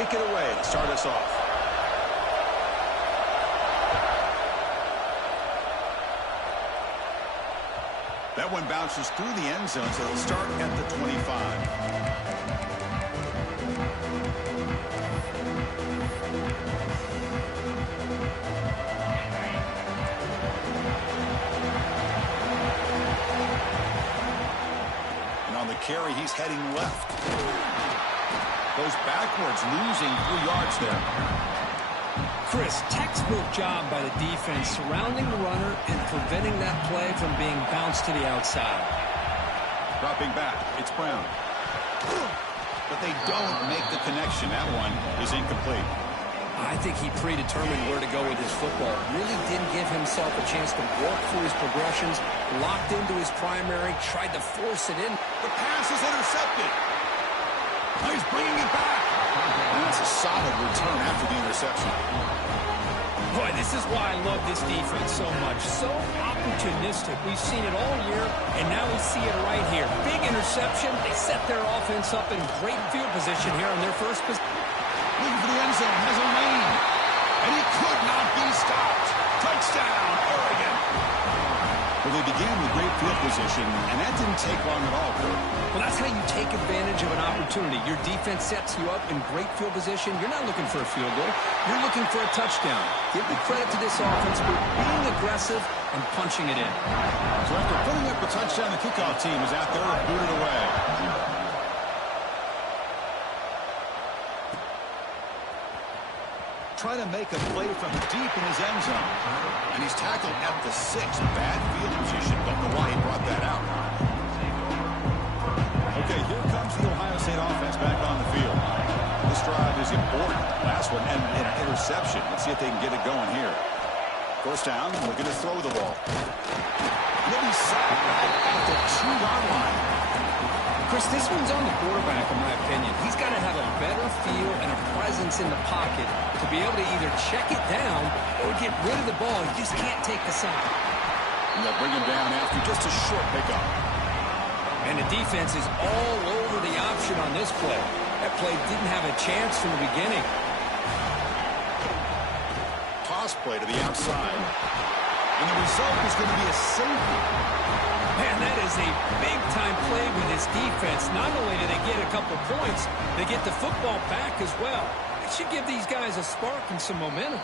kick it away to start us off. That one bounces through the end zone, so they'll start at the 25. Carry, he's heading left. Goes backwards, losing 3 yards there. Chris, textbook job by the defense surrounding the runner and preventing that play from being bounced to the outside. Dropping back, it's Brown. But they don't make the connection. That one is incomplete. I think he predetermined where to go with his football. Really didn't give himself a chance to work through his progressions, locked into his primary, tried to force it in. The pass is intercepted. He's bringing it back. And that's a solid return after the interception. Boy, this is why I love this defense so much. So opportunistic. We've seen it all year, and now we see it right here. Big interception. They set their offense up in great field position here on their first position. Looking for the end zone, has a lane, and he could not be stopped. Touchdown, Oregon. Well, they began with great field position, and that didn't take long at all, Kurt. Well, that's how you take advantage of an opportunity. Your defense sets you up in great field position. You're not looking for a field goal. You're looking for a touchdown. Give the credit to this offense for being aggressive and punching it in. So after putting up a touchdown, the kickoff team is out there and booted away. Trying to make a play from deep in his end zone. And he's tackled at the 6. Bad field position. Don't know why he brought that out. Okay, here comes the Ohio State offense back on the field. This drive is important. Last one and an interception. Let's see if they can get it going here. First down, looking to throw the ball. He'll be sacked at the 2-yard line. Chris, this one's on the quarterback, in my opinion. He's got to have a better feel and a presence in the pocket to be able to either check it down or get rid of the ball. He just can't take the sack. And they'll bring him down after just a short pickup. And the defense is all over the option on this play. That play didn't have a chance from the beginning. Toss play to the outside. And the result is going to be a safety. Man, that is a big-time play with this defense. Not only do they get a couple points, they get the football back as well. It should give these guys a spark and some momentum.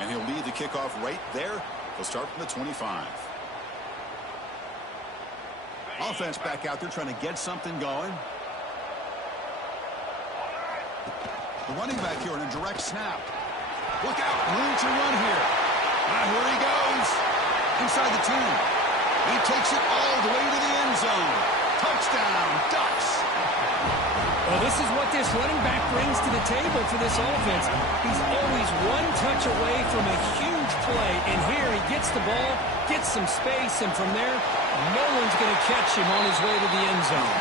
And he'll lead the kickoff right there. He'll start from the 25. Offense back out there trying to get something going. The running back here on a direct snap. Look out, room to run here. Here he goes. Inside the 10. He takes it all the way to the end zone. Touchdown, Ducks. Well, this is what this running back brings to the table for this offense. He's always one touch away from a huge play, and here he gets the ball, gets some space, and from there, no one's going to catch him on his way to the end zone.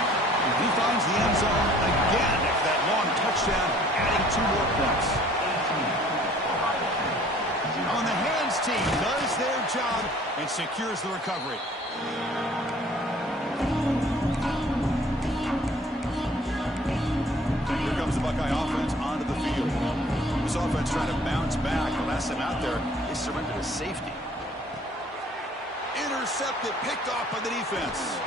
He finds the end zone again after that long touchdown, adding 2 more points. On the hands team does their job and secures the recovery. Here comes the Buckeye offense onto the field. This offense trying to bounce back. The last time out there, they surrendered a safety. Intercepted, picked off by the defense.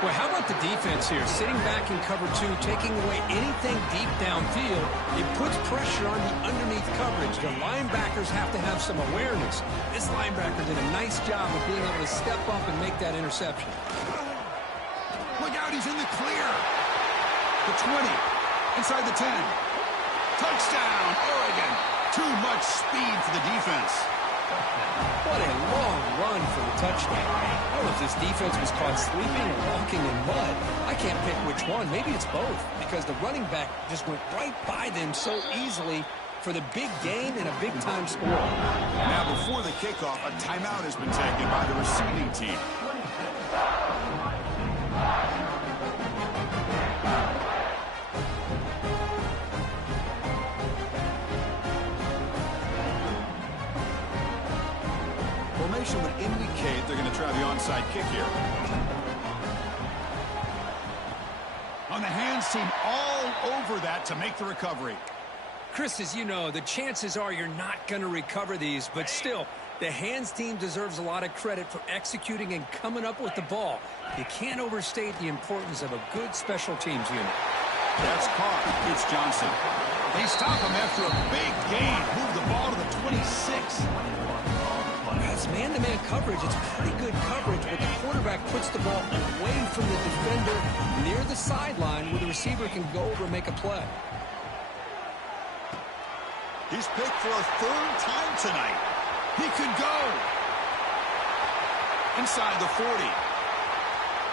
Well, how about the defense here? Sitting back in cover 2, taking away anything deep downfield. It puts pressure on the underneath coverage. The linebackers have to have some awareness. This linebacker did a nice job of being able to step up and make that interception. Look out, he's in the clear. The 20, inside the 10. Touchdown, Oregon. Too much speed for the defense. What a long run for the touchdown. I don't know if this defense was caught sleeping or walking in mud. I can't pick which one. Maybe it's both, because the running back just went right by them so easily for the big gain and a big-time score. Now, before the kickoff, a timeout has been taken by the receiving team. Formation would indicate they're going to try the onside kick here. On the hands seem all over that to make the recovery. Chris, as you know, the chances are you're not going to recover these, but still, the hands team deserves a lot of credit for executing and coming up with the ball. You can't overstate the importance of a good special teams unit. That's caught. It's Johnson. They stop him after a big gain. Move the ball to the 26. It's man-to-man coverage. It's pretty good coverage, but the quarterback puts the ball away from the defender near the sideline where the receiver can go over and make a play. He's picked for a third time tonight. He could go. Inside the 40.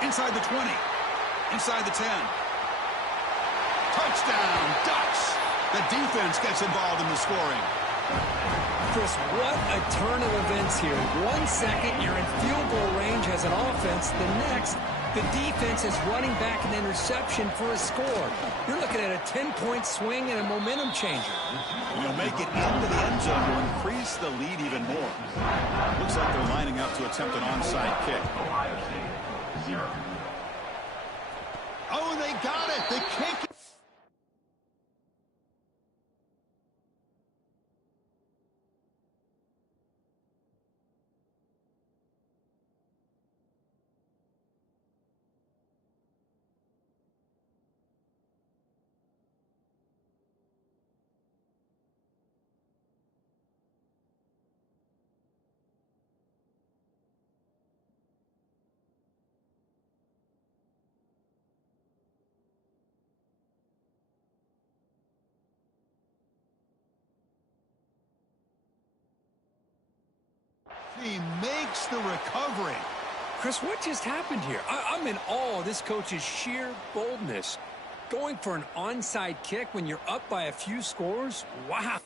Inside the 20. Inside the 10. Touchdown, Ducks. The defense gets involved in the scoring. Chris, what a turn of events here. 1 second, you're in field goal range as an offense. The next, the defense is running back an interception for a score. You're looking at a 10-point swing and a momentum changer. You'll make it into the end zone to increase the lead even more. Looks like they're lining up to attempt an onside kick. Oh, they got it. The kick. He makes the recovery. Chris, what just happened here? I'm in awe of this coach's sheer boldness. Going for an onside kick when you're up by a few scores? Wow.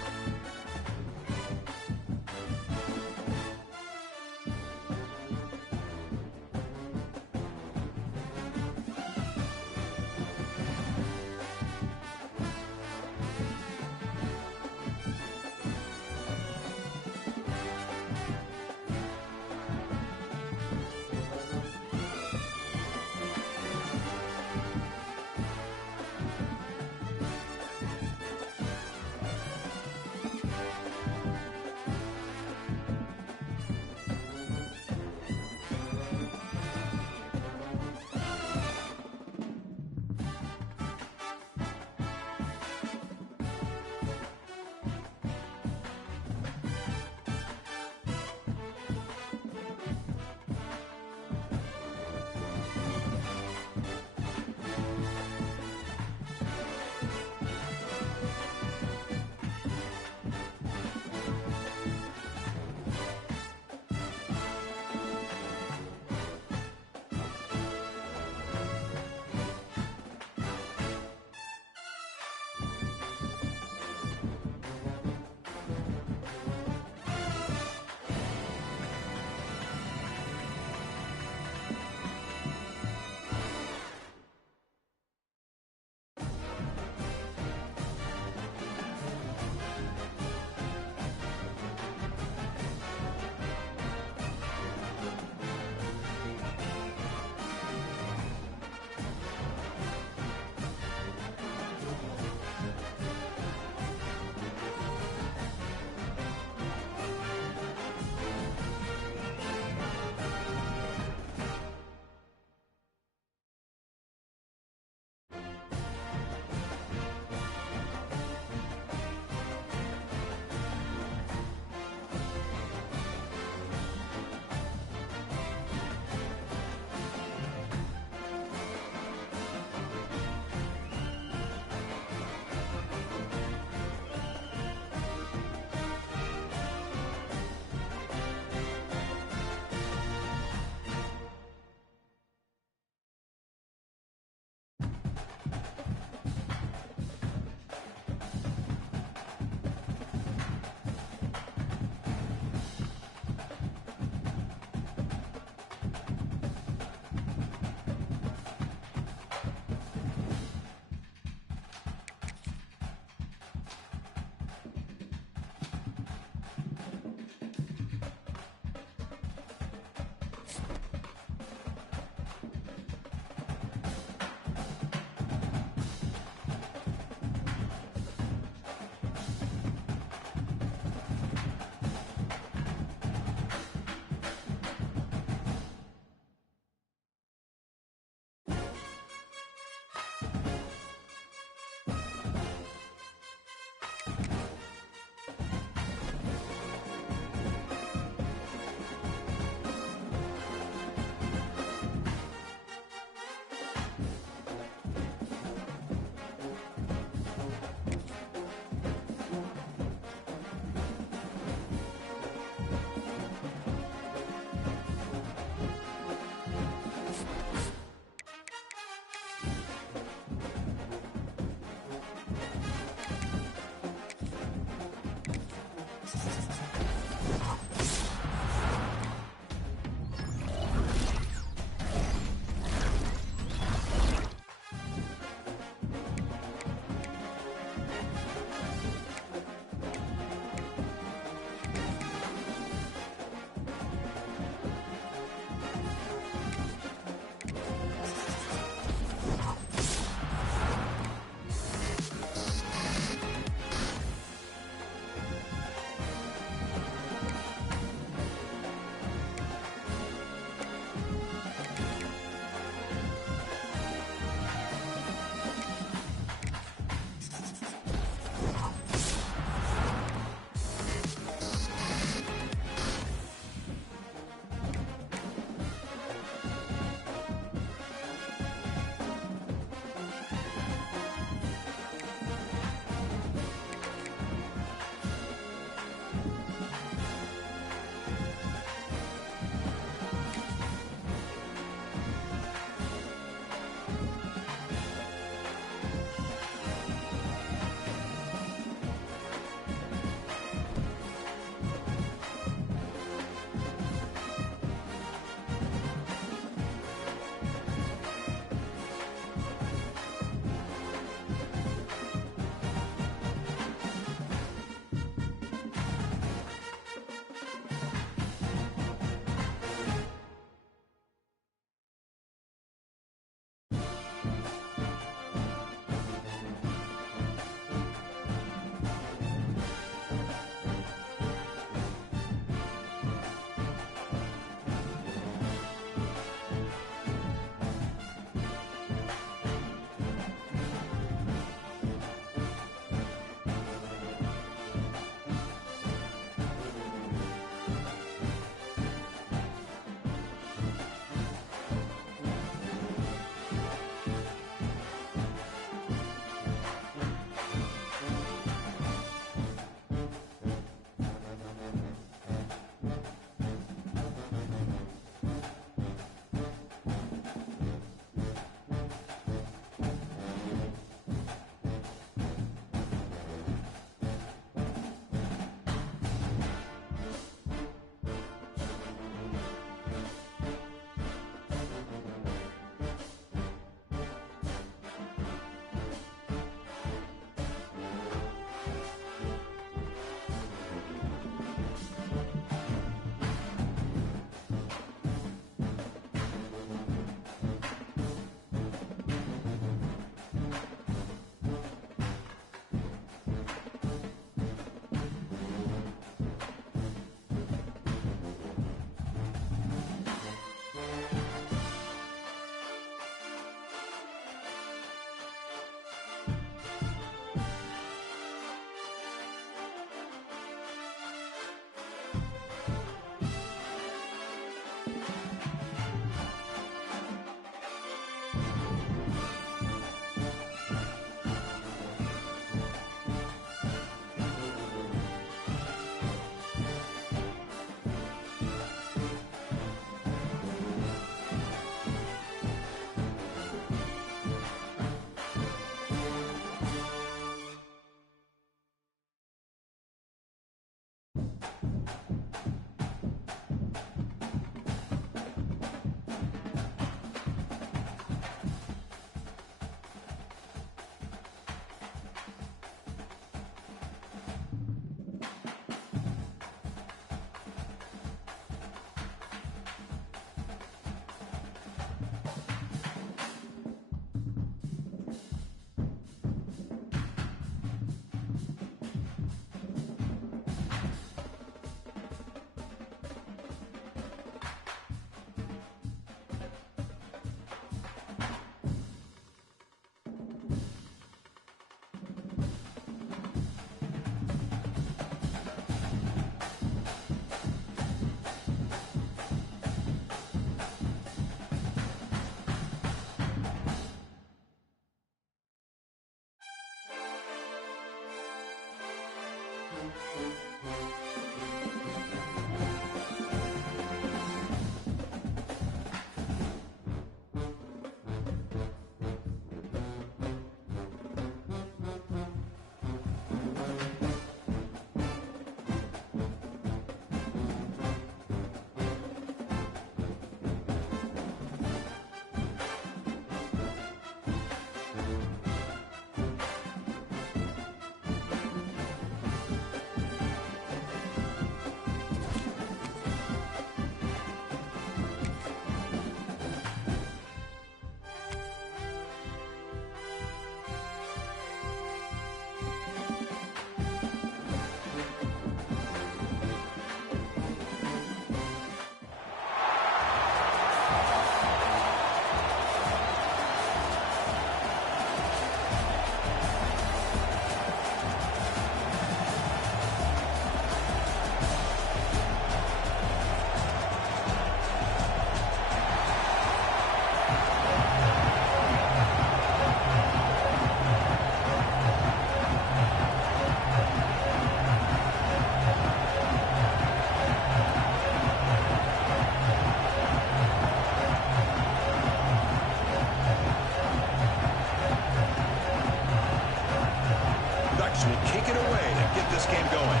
Will kick it away and get this game going.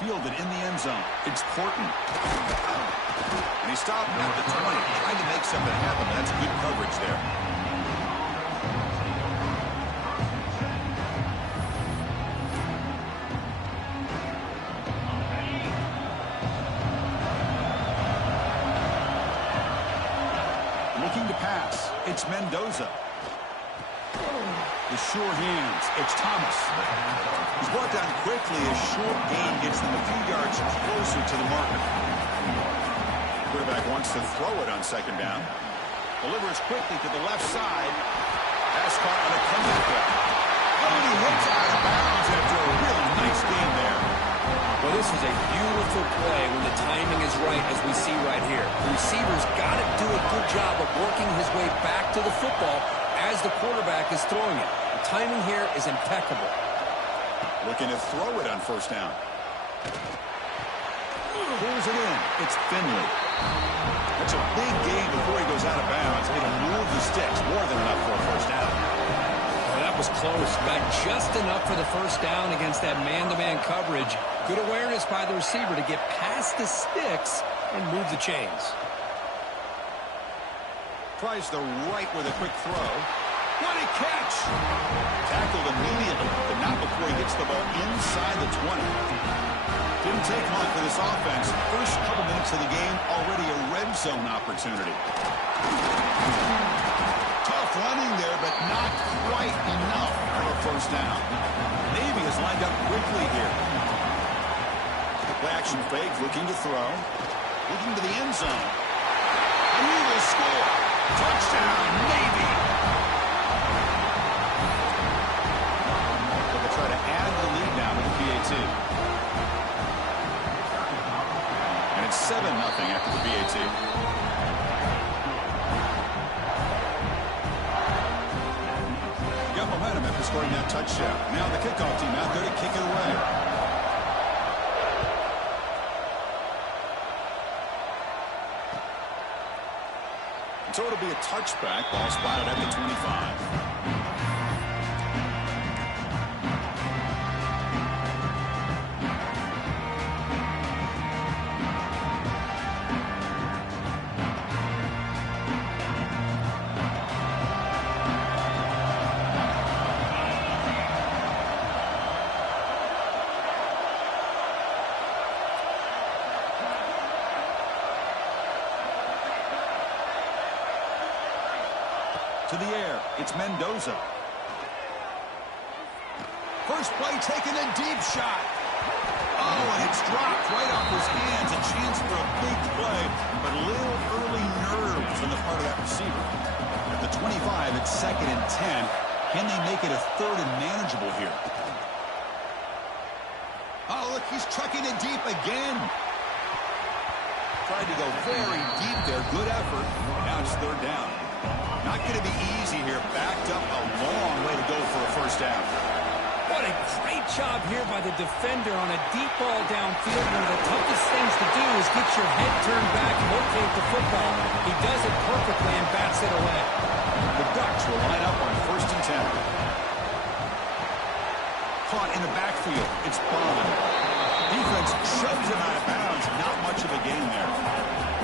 Fielded in the end zone. It's Porton. And he stopped at the 20, trying to make something happen. That's good coverage there. Looking to pass. It's Mendoza. The sure hands. It's Thomas. He's brought down quickly. A short gain gets them a few yards closer to the marker. Quarterback wants to throw it on second down. Delivers quickly to the left side. Pass caught on a comeback route. Oh, and he hits out of bounds after a really nice game there. Well, this is a beautiful play when the timing is right, as we see right here. The receiver's got to do a good job of working his way back to the football as the quarterback is throwing it. The timing here is impeccable. Looking to throw it on first down. Pulls it in. It's Finley. That's a big gain before he goes out of bounds. It'll move the sticks more than enough for a first down. Oh, that was close. Got just enough for the first down against that man-to-man coverage. Good awareness by the receiver to get past the sticks and move the chains. Tries the right with a quick throw. What a catch! Tackled immediately, but not before he gets the ball inside the 20. Didn't take long for this offense. First couple minutes of the game, already a red zone opportunity. Tough running there, but not quite enough for a first down. Navy has lined up quickly here. Play action fake, looking to throw. Looking to the end zone. And he will score. Touchdown, Navy! They'll try to add the lead now with the PAT. And it's 7-0 after the PAT. Got momentum after scoring that touchdown. Now the kickoff team out there to kick it away. So it'll be a touchback. Ball spotted at the 25. To the air, it's Mendoza. First play taken, a deep shot. Oh, and it's dropped right off his hands. A chance for a big play, but a little early nerves on the part of that receiver. At the 25, it's 2nd and 10. Can they make it a 3rd and manageable here? Oh, look, he's trucking it deep again. Tried to go very deep there. Good effort. Now it's 3rd down. Not going to be easy here. Backed up a long way to go for a first down. What a great job here by the defender on a deep ball downfield. One of the toughest things to do is get your head turned back and locate the football. He does it perfectly and bats it away. The Ducks will line up on 1st and 10. Caught in the backfield. It's Bond. Defense shoves him out of bounds. Not much of a gain there.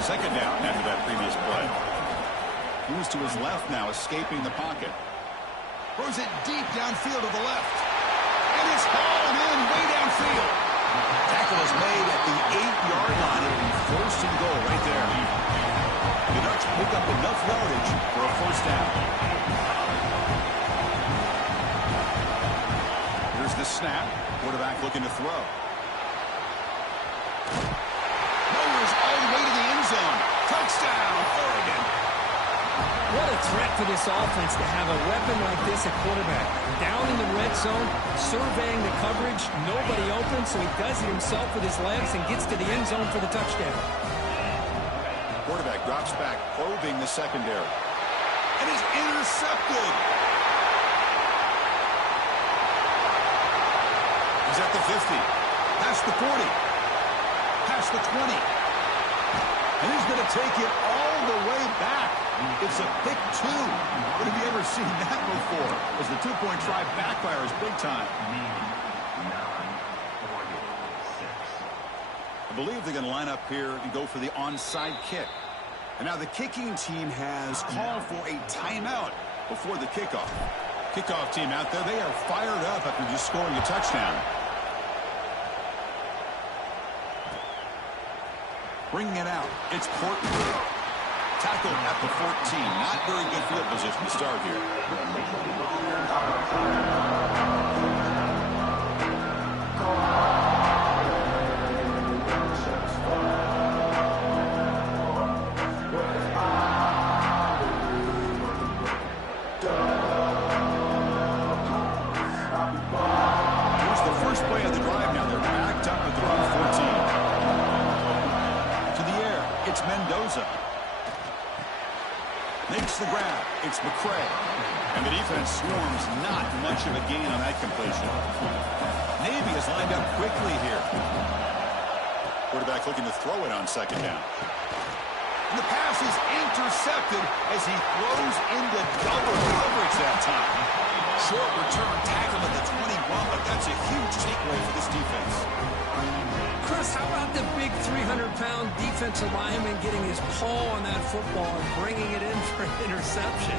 2nd down after that previous play. Moves to his left now, escaping the pocket. Throws it deep downfield to the left. And it's hauled in way downfield. Tackle is made at the 8-yard line. It'll be 1st and goal right there. The Ducks pick up enough yardage for a first down. Here's the snap. Quarterback looking to throw. Mowers all the way to the end zone. Touchdown, Oregon. What a threat for this offense to have a weapon like this at quarterback. Down in the red zone, surveying the coverage, nobody open, so he does it himself with his legs and gets to the end zone for the touchdown. Quarterback drops back, probing the secondary. And is intercepted. He's at the 50. Past the 40. Past the 20. And he's going to take it all the way back. It's a pick 2. What have you ever seen that before? As the two-point try backfires big time. I believe they're going to line up here and go for the onside kick. And now the kicking team has called for a timeout before the kickoff. Kickoff team out there, they are fired up after just scoring a touchdown. Bringing it out, it's Portland. Tackled at the 14. Not very good field position to start here. Here's the first play of the drive now. They're backed up at their own 14. To the air, it's Mendoza. Makes the grab. It's McCray. And the defense swarms. Not much of a gain on that completion. Navy is lined up quickly here. Quarterback looking to throw it on 2nd down. And the pass is intercepted as he throws into double coverage that time. Short return tackle at the 21, but that's a huge takeaway for this defense. Chris, how about the big 300-pound defensive lineman getting his paw on that football and bringing it in for an interception?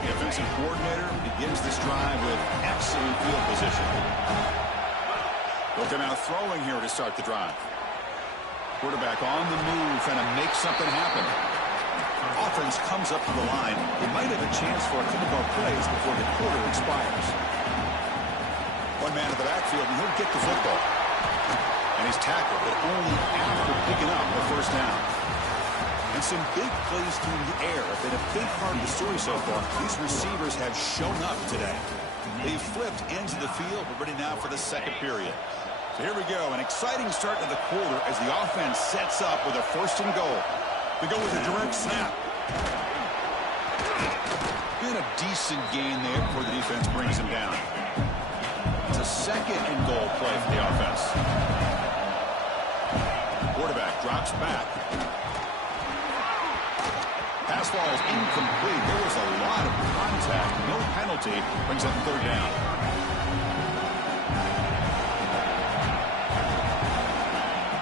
The offensive coordinator begins this drive with excellent field position. They'll come out throwing here to start the drive. Quarterback on the move, trying to make something happen. Offense comes up to the line. They might have a chance for a couple more plays before the quarter expires. One man at the backfield, and he'll get the football. And he's tackled, but only after picking up the first down. And some big plays through the air have been a big part of the story so far. These receivers have shown up today. They've flipped into the field. We're ready now for the second period. So here we go, an exciting start to the quarter as the offense sets up with a 1st and goal. They go with a direct snap. And a decent gain there before the defense brings him down. It's a 2nd and goal play for the offense. Quarterback drops back. Pass ball is incomplete. There was a lot of contact. No penalty. Brings up 3rd down.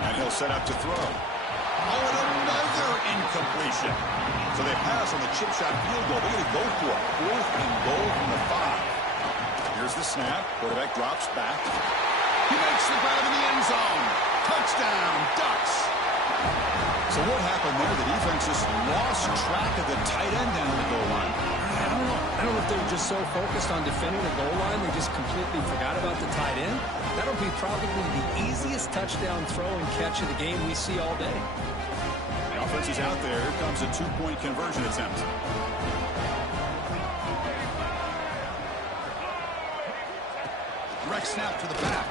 And he'll set up to throw. Oh, and another incompletion. So they pass on the chip shot field goal. They're going to go for it. 4th and goal from the 5. Here's the snap. Quarterback drops back. He makes the grab in the end zone. Touchdown, Ducks. So what happened there? The defense just lost track of the tight end down the goal line. I don't know if they were just so focused on defending the goal line they just completely forgot about the tight end. That'll be probably the easiest touchdown throw and catch of the game we see all day. The offense is out there. Here comes a 2-point conversion attempt. Direct snap to the back.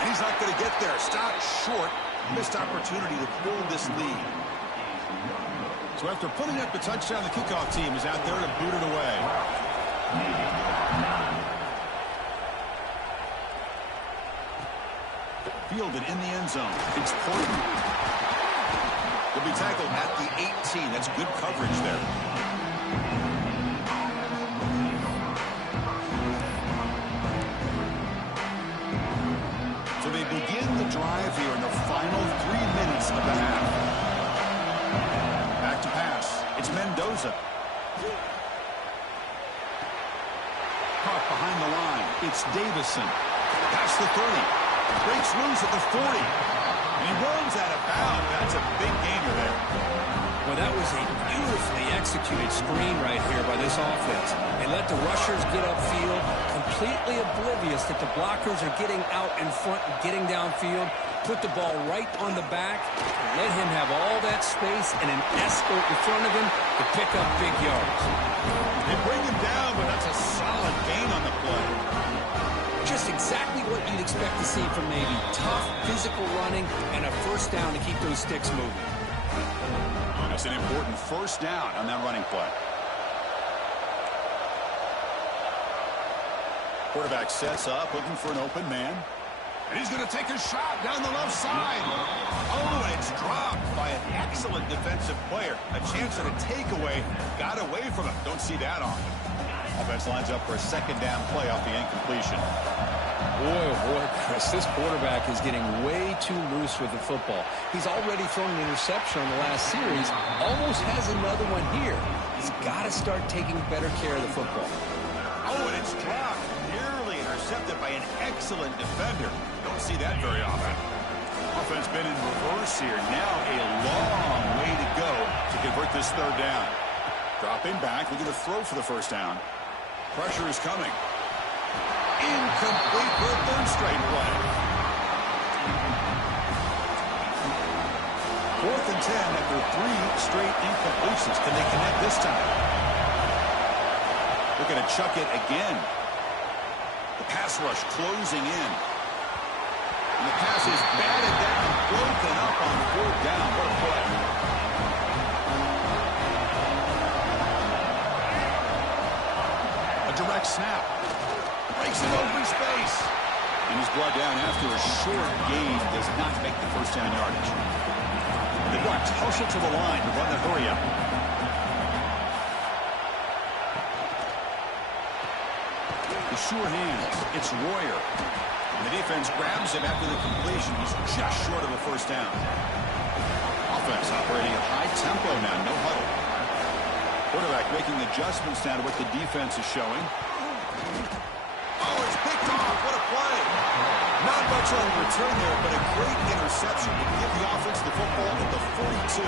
And he's not going to get there. Stopped short. Missed opportunity to build this lead. So after putting up the touchdown, the kickoff team is out there to boot it away. Fielded in the end zone. It's Porton. He'll be tackled at the 18. That's good coverage there. So they begin the drive here in the final 3 minutes of the half. Back to pass. It's Mendoza. Caught behind the line. It's Davison. Past the 30. Breaks loose at the 40. And he runs out of bounds. That's a big gainer there. Well, that was a beautifully executed screen right here by this offense. They let the rushers get upfield, completely oblivious that the blockers are getting out in front and getting downfield. Put the ball right on the back, let him have all that space and an escort in front of him to pick up big yards. They bring him down, but that's a solid gain on the play. Just exactly what you'd expect to see from Navy. Tough, physical running, and a first down to keep those sticks moving. That's an important first down on that running play. Quarterback sets up, looking for an open man. And he's going to take a shot down the left side. Oh, and it's dropped by an excellent defensive player. A chance at a takeaway. Got away from him. Don't see that on. Offense lines up for a second down play off the incompletion. Boy, oh boy, Chris, this quarterback is getting way too loose with the football. He's already thrown an interception on the last series. Almost has another one here. He's got to start taking better care of the football. Oh, and it's dropped. Nearly intercepted by an excellent defender. Don't see that very often. Offense been in reverse here. Now a long way to go to convert this third down. Dropping back, looking to throw for the first down. Pressure is coming. Incomplete for a third straight play. 4th and 10 after 3 straight incompletions. Can they connect this time? Looking to chuck it again. The pass rush closing in. And the pass is batted down, broken up on 4th down. What a play. A direct snap. Breaks it open space. And he's brought down after a short gain. Does not make the first down yardage. And the Bucs hustle to the line to run the hurry up. The sure hands. It's Royer. And the defense grabs him after the completion. He's just short of a first down. Offense operating at high tempo now. No huddle. Quarterback making adjustments now to what the defense is showing. Oh, it's picked off. What a play. Not much on the return there, but a great interception to give the offense the football at the 42.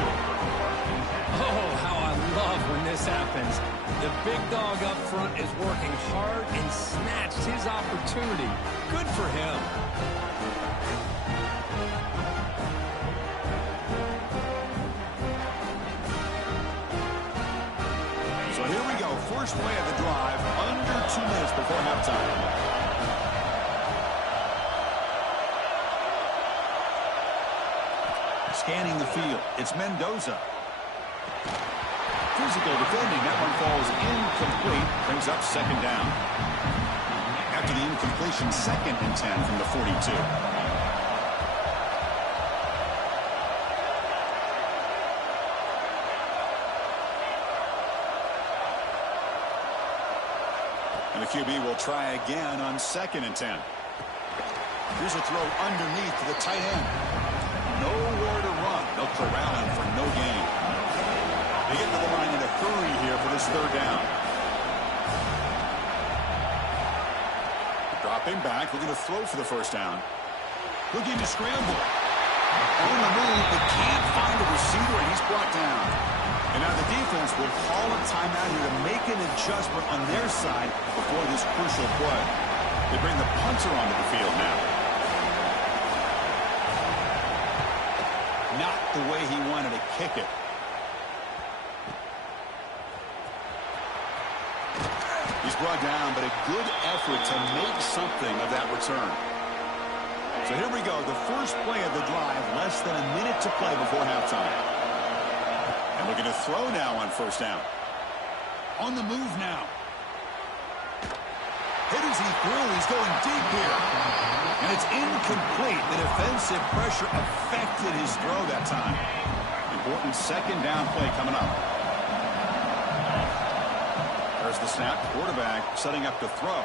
Oh, how I love when this happens. The big dog up front is working hard and snatched his opportunity. Good for him. So here we go. First play of the drive, under 2 minutes before halftime. Scanning the field. It's Mendoza. Physical defending. That one falls incomplete. Brings up second down. After the incompletion, 2nd and 10 from the 42. And the QB will try again on 2nd and 10. Here's a throw underneath to the tight end. Nowhere to run. They'll corral him for no gain. They get to the line in a hurry here for this third down. Dropping back, looking to throw for the first down. Looking to scramble. On the move, but can't find a receiver, and he's brought down. And now the defense will call a timeout here to make an adjustment on their side before this crucial play. They bring the punter onto the field now. Not the way he wanted to kick it. He's brought down, but a good effort to make something of that return. So here we go, the first play of the drive, less than a minute to play before halftime. And we're going to throw now on first down. On the move now. Hit as he threw. He's going deep here. And it's incomplete. The defensive pressure affected his throw that time. Important second down play coming up. There's the snap. Quarterback setting up to throw.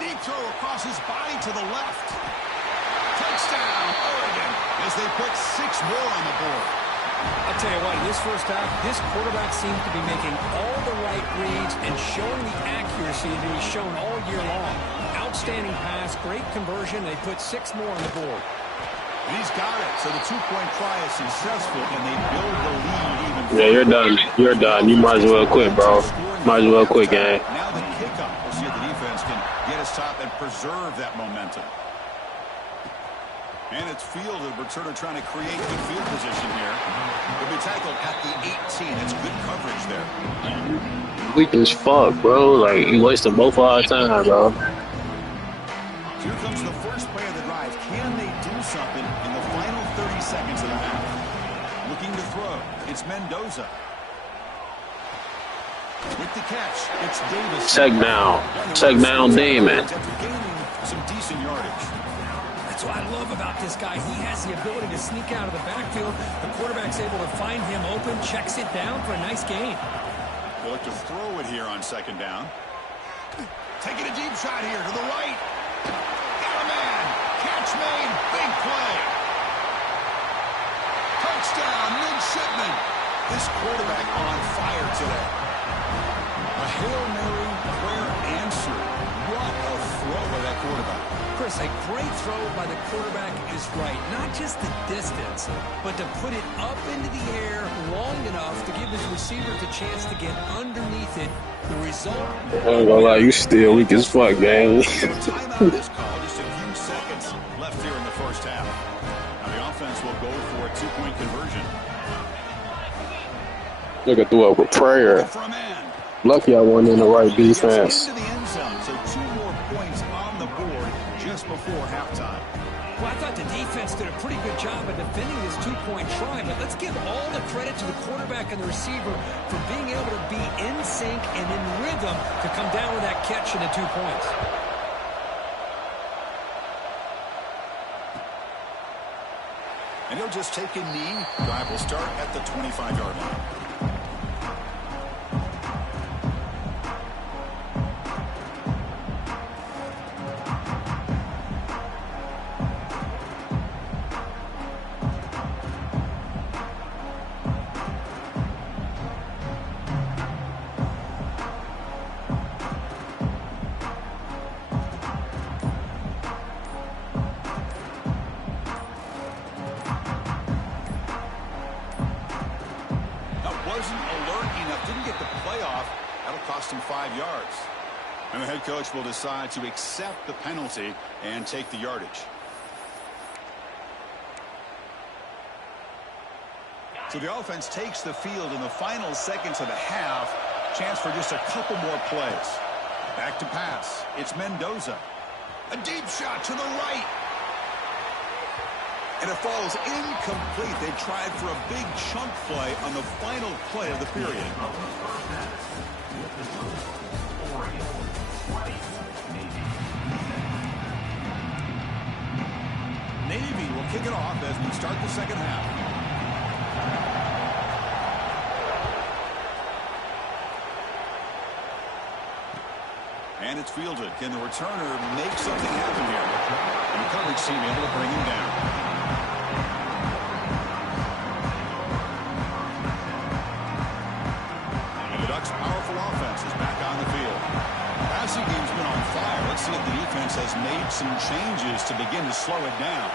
Deep throw across his body to the left. Touchdown, Oregon, as they put 6 more on the board. I'll tell you what, in this first half, this quarterback seems to be making all the right reads and showing the accuracy that he's shown all year long. Outstanding pass, great conversion. They put 6 more on the board. And he's got it. So the two-point try is successful, and they build the lead even further. Yeah, you're done. You're done. You might as well quit, bro. Might as well quit, gang. Now the kickoff. We'll see if the defense can get us top and preserve that momentum. And it's fielded. We're sort of trying to create good field position here. He'll be tackled at the 18. That's good coverage there. Weak as fuck, bro. Like, you wasted both of our time, bro. Here comes the first play of the drive. Can they do something in the final 30 seconds of the half? Looking to throw. It's Mendoza. With the catch, it's Davis. Check down. Check down, Damon. After gaining some decent yardage. That's what I love about this guy. He has the ability to sneak out of the backfield. The quarterback's able to find him open, checks it down for a nice gain. They'll look to throw it here on second down. Taking a deep shot here to the right. Got a man. Catch made. Big play. Touchdown, midshipman. This quarterback on fire today. A Hail Mary prayer answer. What a throw by that quarterback. Chris, a great throw by the quarterback is right. Not just the distance, but to put it up into the air long enough to give his receivers a chance to get underneath it. The result... I ain't gonna lie, you still weak as fuck, gang. Timeout this call. Just a few seconds left here in the first half. Now the offense will go for a two-point conversion. Look at through it with prayer. For a man. Lucky I wasn't in the right defense. Into the end zone, so 2 more points on the board just before halftime. Well, I thought the defense did a pretty good job of defending this two-point try, but let's give all the credit to the quarterback and the receiver for being able to be in sync and in rhythm to come down with that catch and the 2 points. And he'll just take a knee. Drive will start at the 25-yard line. Him 5 yards. And the head coach will decide to accept the penalty and take the yardage. So the offense takes the field in the final seconds of the half. Chance for just a couple more plays. Back to pass. It's Mendoza. A deep shot to the right. And it falls incomplete. They tried for a big chunk play on the final play of the period. Navy will kick it off as we start the second half. And it's fielded. Can the returner make something happen here? And the coverage team able to bring him down. And the Ducks' powerful offense is back on the field. Passing game's been on fire. Let's see if the defense has made some changes to begin to slow it down.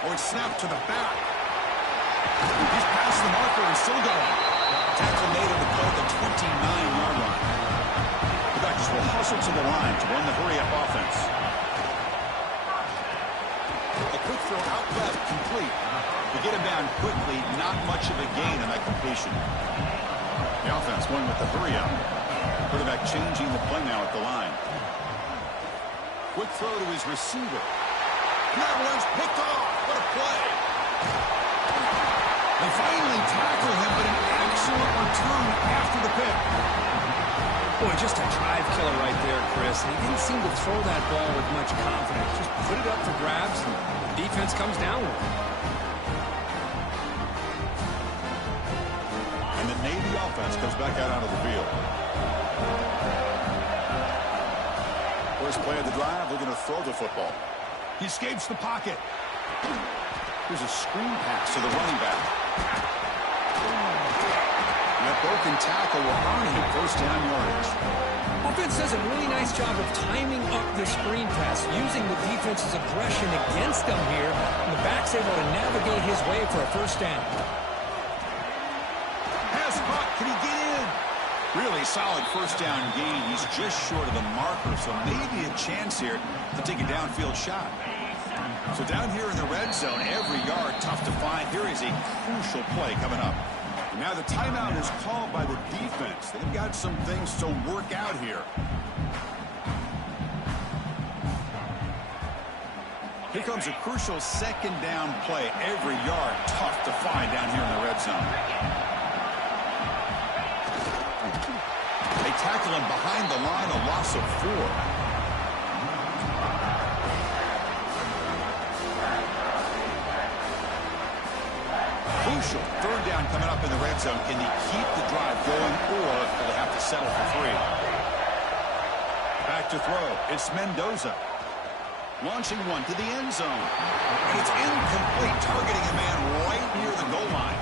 Oh, it's snapped to the back. He's past the marker and still going. Tackle made on the play at the 29-yard line. The Ducks will hustle to the line to run the hurry-up offense. A quick throw out left, complete. To get him down quickly, not much of a gain on that completion. The offense going with the hurry up. Quarterback changing the play now at the line. Quick throw to his receiver. That one's picked off. What a play. They finally tackle him, but an excellent return after the pick. Boy, just a drive killer right there, Chris. He didn't seem to throw that ball with much confidence. Just put it up for grabs, and the defense comes down with it. And the Navy offense goes back out onto the field. First play of the drive, we're going to throw the football. He escapes the pocket. Here's a screen pass to the running back. And that broken tackle will earn him first down yardage. Offense does a really nice job of timing up the screen pass, using the defense's aggression against them here, and the back's able to navigate his way for a first down. Pass caught. Can he get in? Really solid first down gain. He's just short of the marker, so maybe a chance here to take a downfield shot. So down here in the red zone, every yard tough to find. Here is a crucial play coming up. And now the timeout is called by the defense. They've got some things to work out here. Here comes a crucial second down play. Every yard tough to find down here in the red zone. They tackle him behind the line, a loss of 4. Crucial third down coming up in the red zone. Can he keep the drive going, or will they have to settle for 3? Back to throw. It's Mendoza. Launching one to the end zone. And it's incomplete, targeting a man right near the goal line.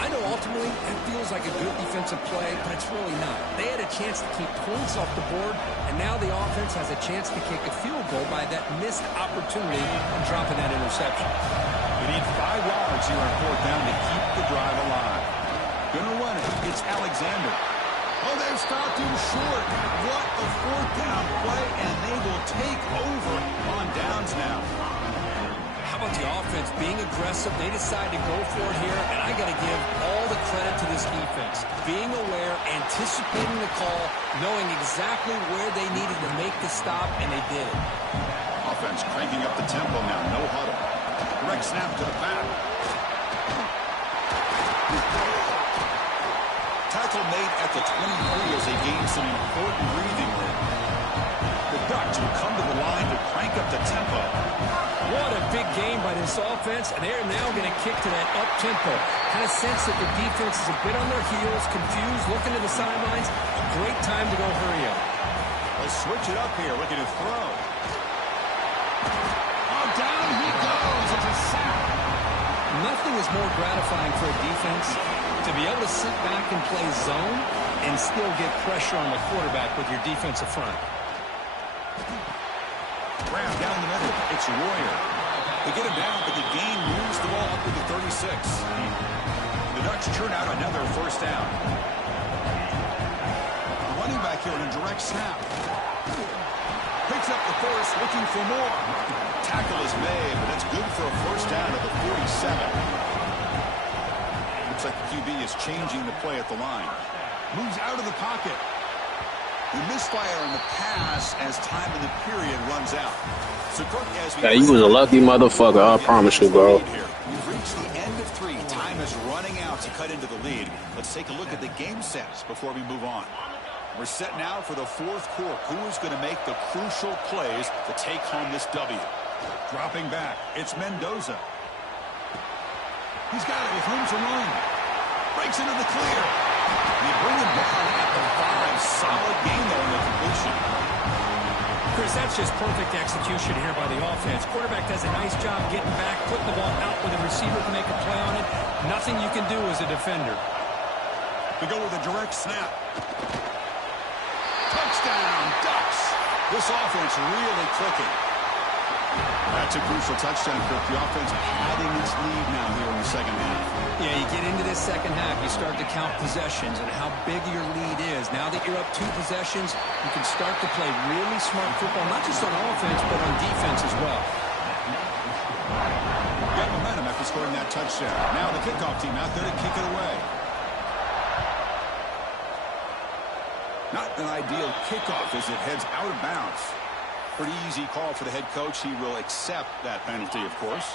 I know ultimately it feels like a good defensive play, but it's really not. They had a chance to keep points off the board, and now the offense has a chance to kick a field goal by that missed opportunity and dropping that interception. We need 5 yards here on fourth down to keep the drive alive. Gonna run it. It's Alexander. Oh, they've stopped him short. What a fourth down play, and they will take over On downs now. How about the offense being aggressive? They decide to go for it here, and I got to give all the credit to this defense. Being aware, anticipating the call, knowing exactly where they needed to make the stop, and they did. Offense cranking up the tempo now. No huddle. Direct snap to the back. Tackle made at the 23 as they gain some important breathing room. The Ducks will come to the line to crank up the tempo. What a big game by this offense, and they're now going to kick to that up-tempo. Kind of sense that the defense is a bit on their heels, confused, looking to the sidelines. A great time to go hurry up. They'll switch it up here, looking to throw. Oh, down he goes. It's a sack. Nothing is more gratifying for a defense to be able to sit back and play zone and still get pressure on the quarterback with your defensive front. Grab down the middle. It's Royer. They get him down, but the gain moves the ball up to the 36. The Ducks churn out another first down. The running back here in a direct snap. Picks up the force, looking for more. Tackle is made, but it's good for a first down at the 47. Looks like the QB is changing the play at the line. Moves out of the pocket. The misfire on the pass as time in the period runs out. So Cook, as we Yeah, you was a lucky motherfucker, I promise you, bro. We've reached the end of 3. Time is running out to cut into the lead. Let's take a look at the game sets before we move on. We're set now for the fourth quarter. Who is going to make the crucial plays to take home this W? Dropping back, it's Mendoza. He's got it with room to run. Breaks into the clear. You bring him down at the 5. Solid game there in the completion. Chris, that's just perfect execution here by the offense. Quarterback does a nice job getting back, putting the ball out where the receiver can make a play on it. Nothing you can do as a defender. We go with a direct snap. Touchdown, Ducks. This offense really clicking. That's a crucial touchdown, Kirk. The offense padding its lead now here in the second half. Yeah, you get into this second half, you start to count possessions and how big your lead is. Now that you're up 2 possessions, you can start to play really smart football, not just on offense, but on defense as well. Got momentum after scoring that touchdown. Now the kickoff team out there to kick it away. Not an ideal kickoff as it heads out of bounds. Pretty easy call for the head coach. He will accept that penalty, of course.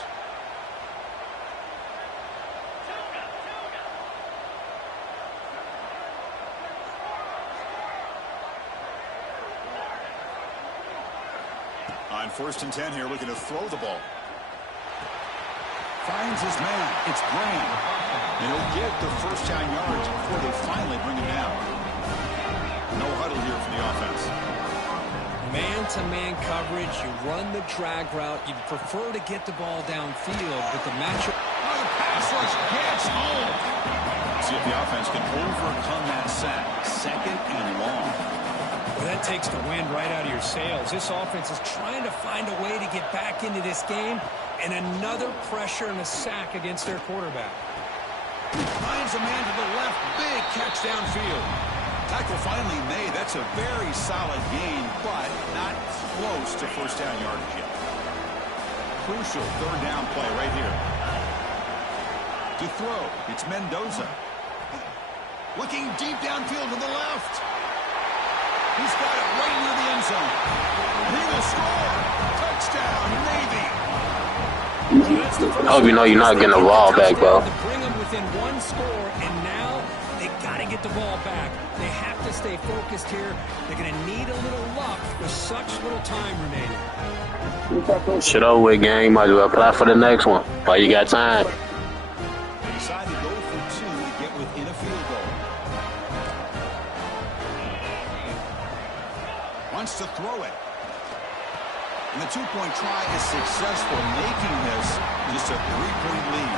On 1st and 10 here, looking to throw the ball. Finds his man. It's Graham. And he'll get the first down yards before they finally bring him down. No huddle here for the offense. Man-to-man coverage. You run the drag route. You'd prefer to get the ball downfield, but the matchup... Oh, the pass rush gets home. See if the offense can overcome that sack. 2nd and long. Well, that takes the wind right out of your sails. This offense is trying to find a way to get back into this game, and another pressure and a sack against their quarterback. Finds a man to the left. Big catch downfield. Tackle finally made. That's a very solid gain, but not close to first down yardage yet. Crucial 3rd down play right here. To throw, it's Mendoza. Looking deep downfield to the left. He's got it right near the end zone. He will score. Touchdown, Navy. I hope you know you're not getting the ball back, bro. Bring them within 1 score, and now they got to get the ball back. They have to stay focused here. They're going to need a little luck with such little time remaining. Shit over with, gang. Might as well apply for the next one while you got time. Decide to go for 2 to get within a field goal. Wants to throw it. And the 2-point try is successful, making this just a 3-point lead.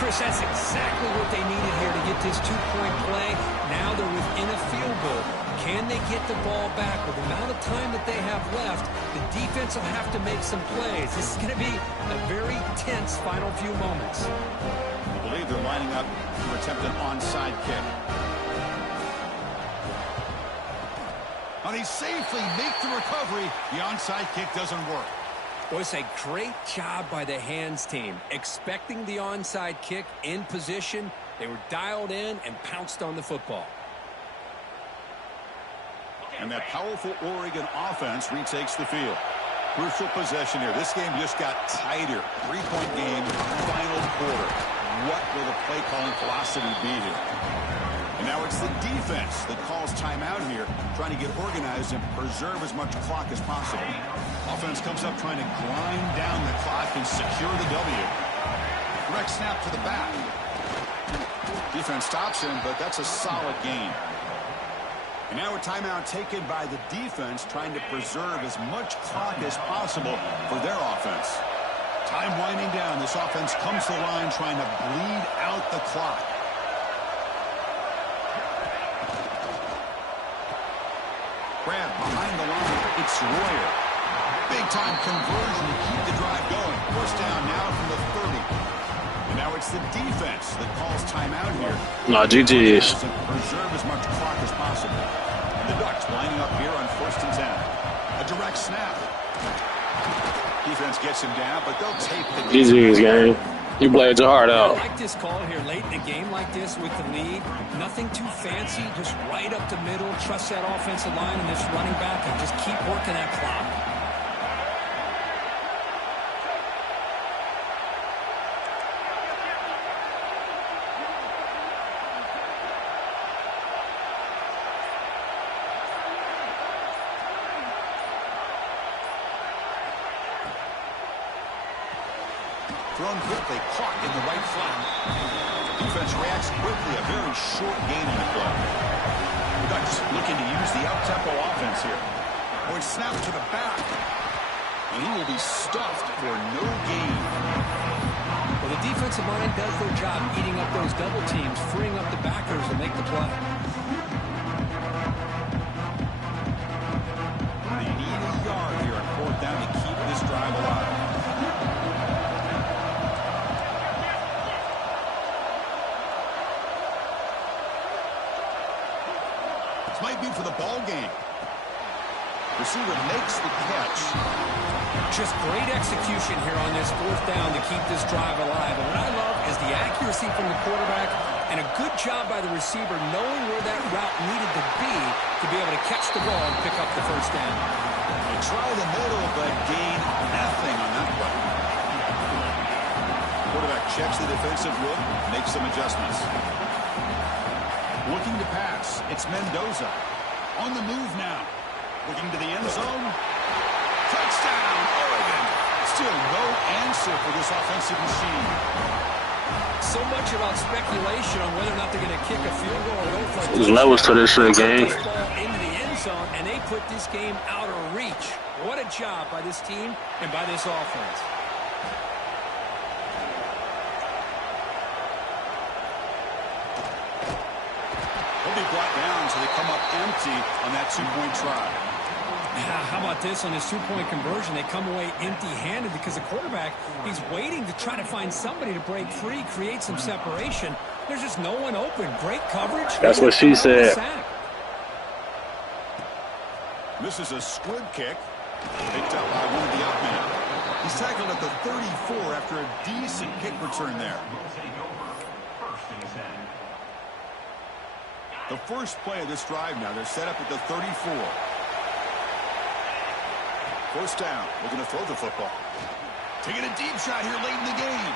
Chris, that's exactly what they needed here to get this 2-point play. Now they're within a field goal. Can they get the ball back? With the amount of time that they have left, the defense will have to make some plays. This is going to be a very tense final few moments. I believe they're lining up to attempt an onside kick. And they safely make the recovery. The onside kick doesn't work. Boy, it's a great job by the hands team. Expecting the onside kick in position, they were dialed in and pounced on the football. And that powerful Oregon offense retakes the field. Crucial possession here. This game just got tighter. 3-point game, final quarter. What will the play calling philosophy be here? And now it's the defense that calls timeout here, trying to get organized and preserve as much clock as possible. Offense comes up trying to grind down the clock and secure the W. Direct snap to the back. Defense stops him, but that's a solid gain. And now a timeout taken by the defense, trying to preserve as much clock as possible for their offense. Time winding down. This offense comes to the line trying to bleed out the clock. Grab behind the line. It's Royer. Big-time conversion to keep the drive going. First down now from the 30. And now it's the defense that calls timeout here. No, GG's. Preserve as much clock as possible. And the Ducks lining up here on 1st and 10. A direct snap. Defense gets him down, but they'll tape the GG's, gang. You played your heart out. I like this call here late in a game like this with the lead. Nothing too fancy, just right up the middle. Trust that offensive line and this running back and just keep working that clock. Thrown quickly, caught in the right flat. Defense reacts quickly, a very short gain on the play. The Ducks looking to use the up-tempo offense here. Or snap to the back. And he will be stuffed for no gain. Well, the defensive line does their job eating up those double teams, freeing up the backers to make the play. They need a yard here on 4th down to keep this drive alive. Might be for the ball game. Receiver makes the catch. Just great execution here on this 4th down to keep this drive alive. And what I love is the accuracy from the quarterback And a good job by the receiver knowing where that route needed to be able to catch the ball and pick up the first down. They try the middle, but gain nothing on that play. Quarterback checks the defensive look, makes some adjustments. Looking to pass. It's Mendoza. On the move now. Looking to the end zone. Touchdown, Oregon. Still no answer for this offensive machine. So much about speculation on whether or not they're going to kick a field goal or go for a There's levels to this game. into the end zone, and they put this game out of reach. What a job by this team and by this offense. They'll be brought down, so they come up empty on that two-point try. How about this on this two-point conversion? They come away empty-handed because the quarterback, he's waiting to try to find somebody to break free, create some separation. There's just no one open. Great coverage. That's what she said. This is a squib kick. Picked up by one of the up men. He's tackled at the 34 after a decent kick return there. The first play of this drive now, they're set up at the 34. First down, looking to throw the football. Taking a deep shot here late in the game.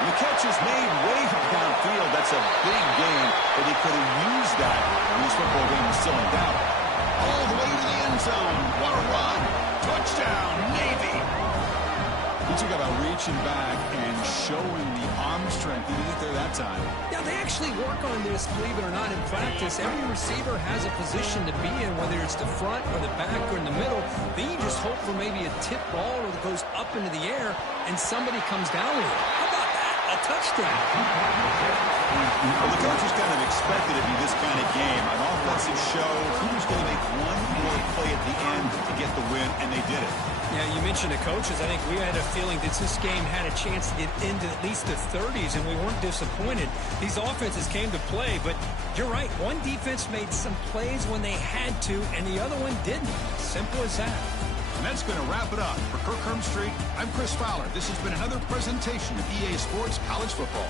And the catch is made way downfield. That's a big gain, but they could have used that when this football game was still in doubt. All the way to the end zone. What a run. Touchdown, Navy. He took about reaching back and showing the arm strength. He didn't get there that time. Yeah, they actually work on this, believe it or not, in practice. Every receiver has a position to be in, whether it's the front or the back or in the middle. Then you just hope for maybe a tip ball or that goes up into the air and somebody comes down with it. How about that? A touchdown. Well, the coaches kind of expected it to be this kind of game. An offensive show. Who's going to make one more play at the end to get the win, and they did it. Yeah, you mentioned the coaches. I think we had a feeling that this game had a chance to get into at least the 30s, and we weren't disappointed. These offenses came to play, but you're right. One defense made some plays when they had to, and the other one didn't. Simple as that. And that's going to wrap it up. For Kirk Hermstreet, I'm Chris Fowler. This has been another presentation of EA Sports College Football.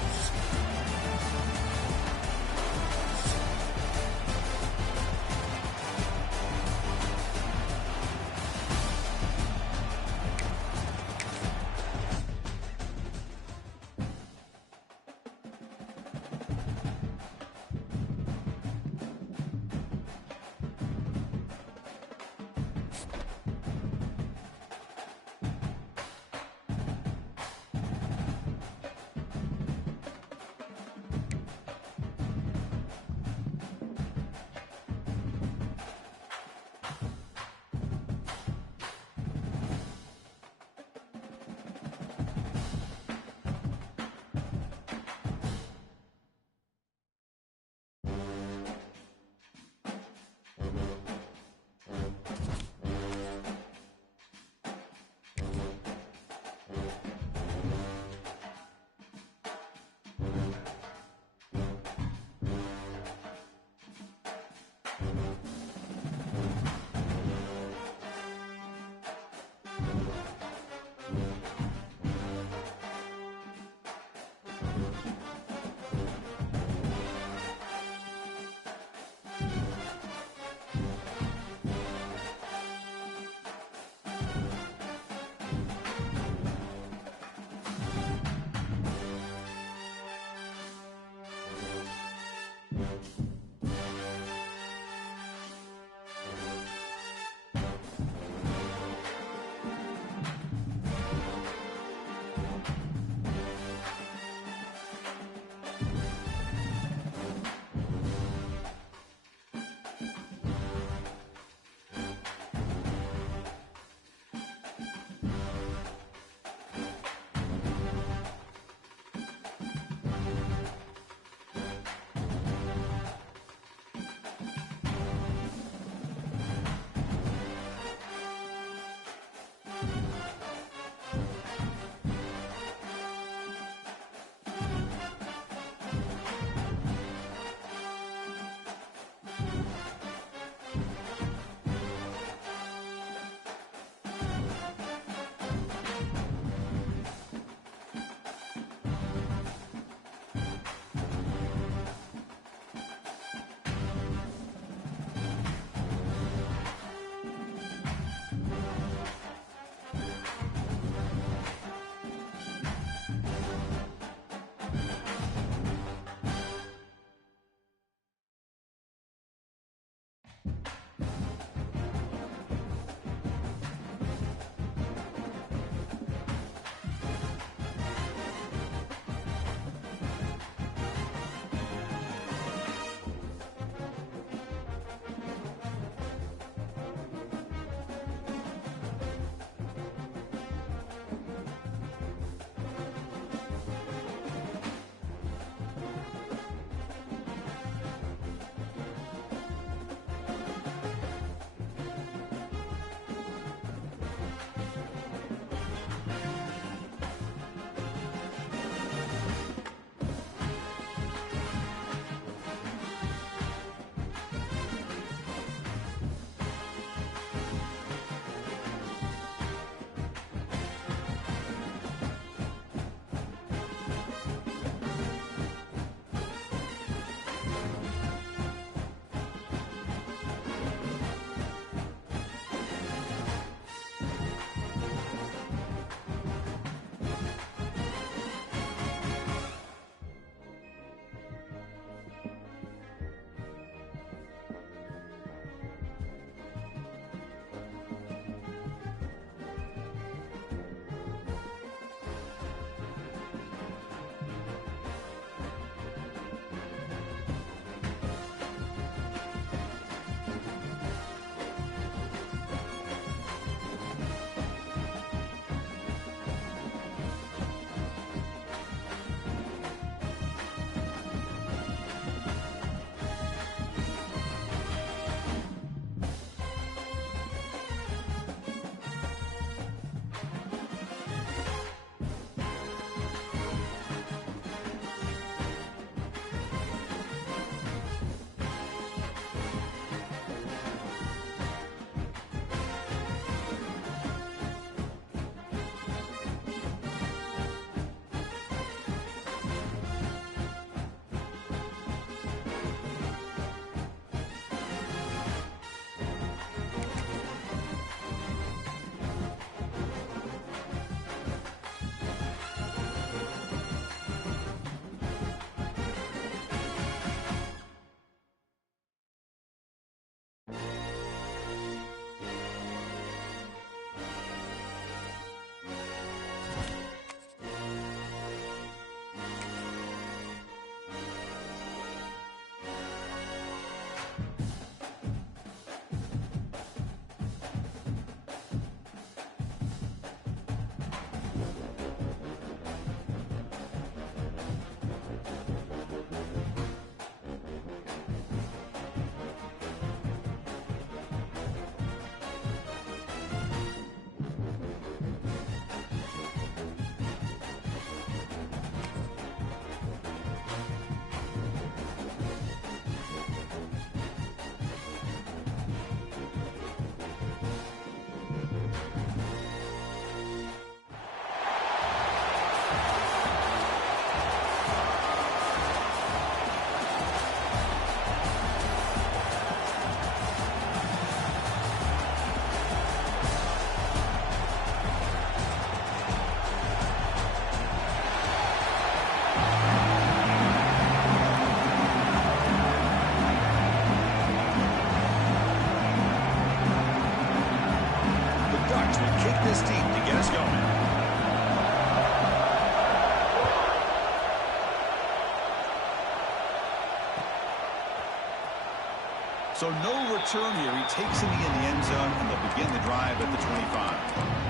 So no return here. He takes him in the end zone, and they'll begin the drive at the 25.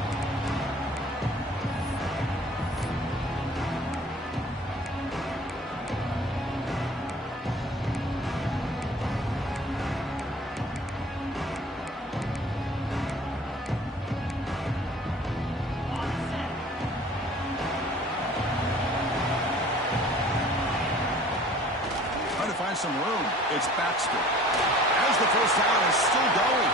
Find some room. It's Baxter. As the first down is still going.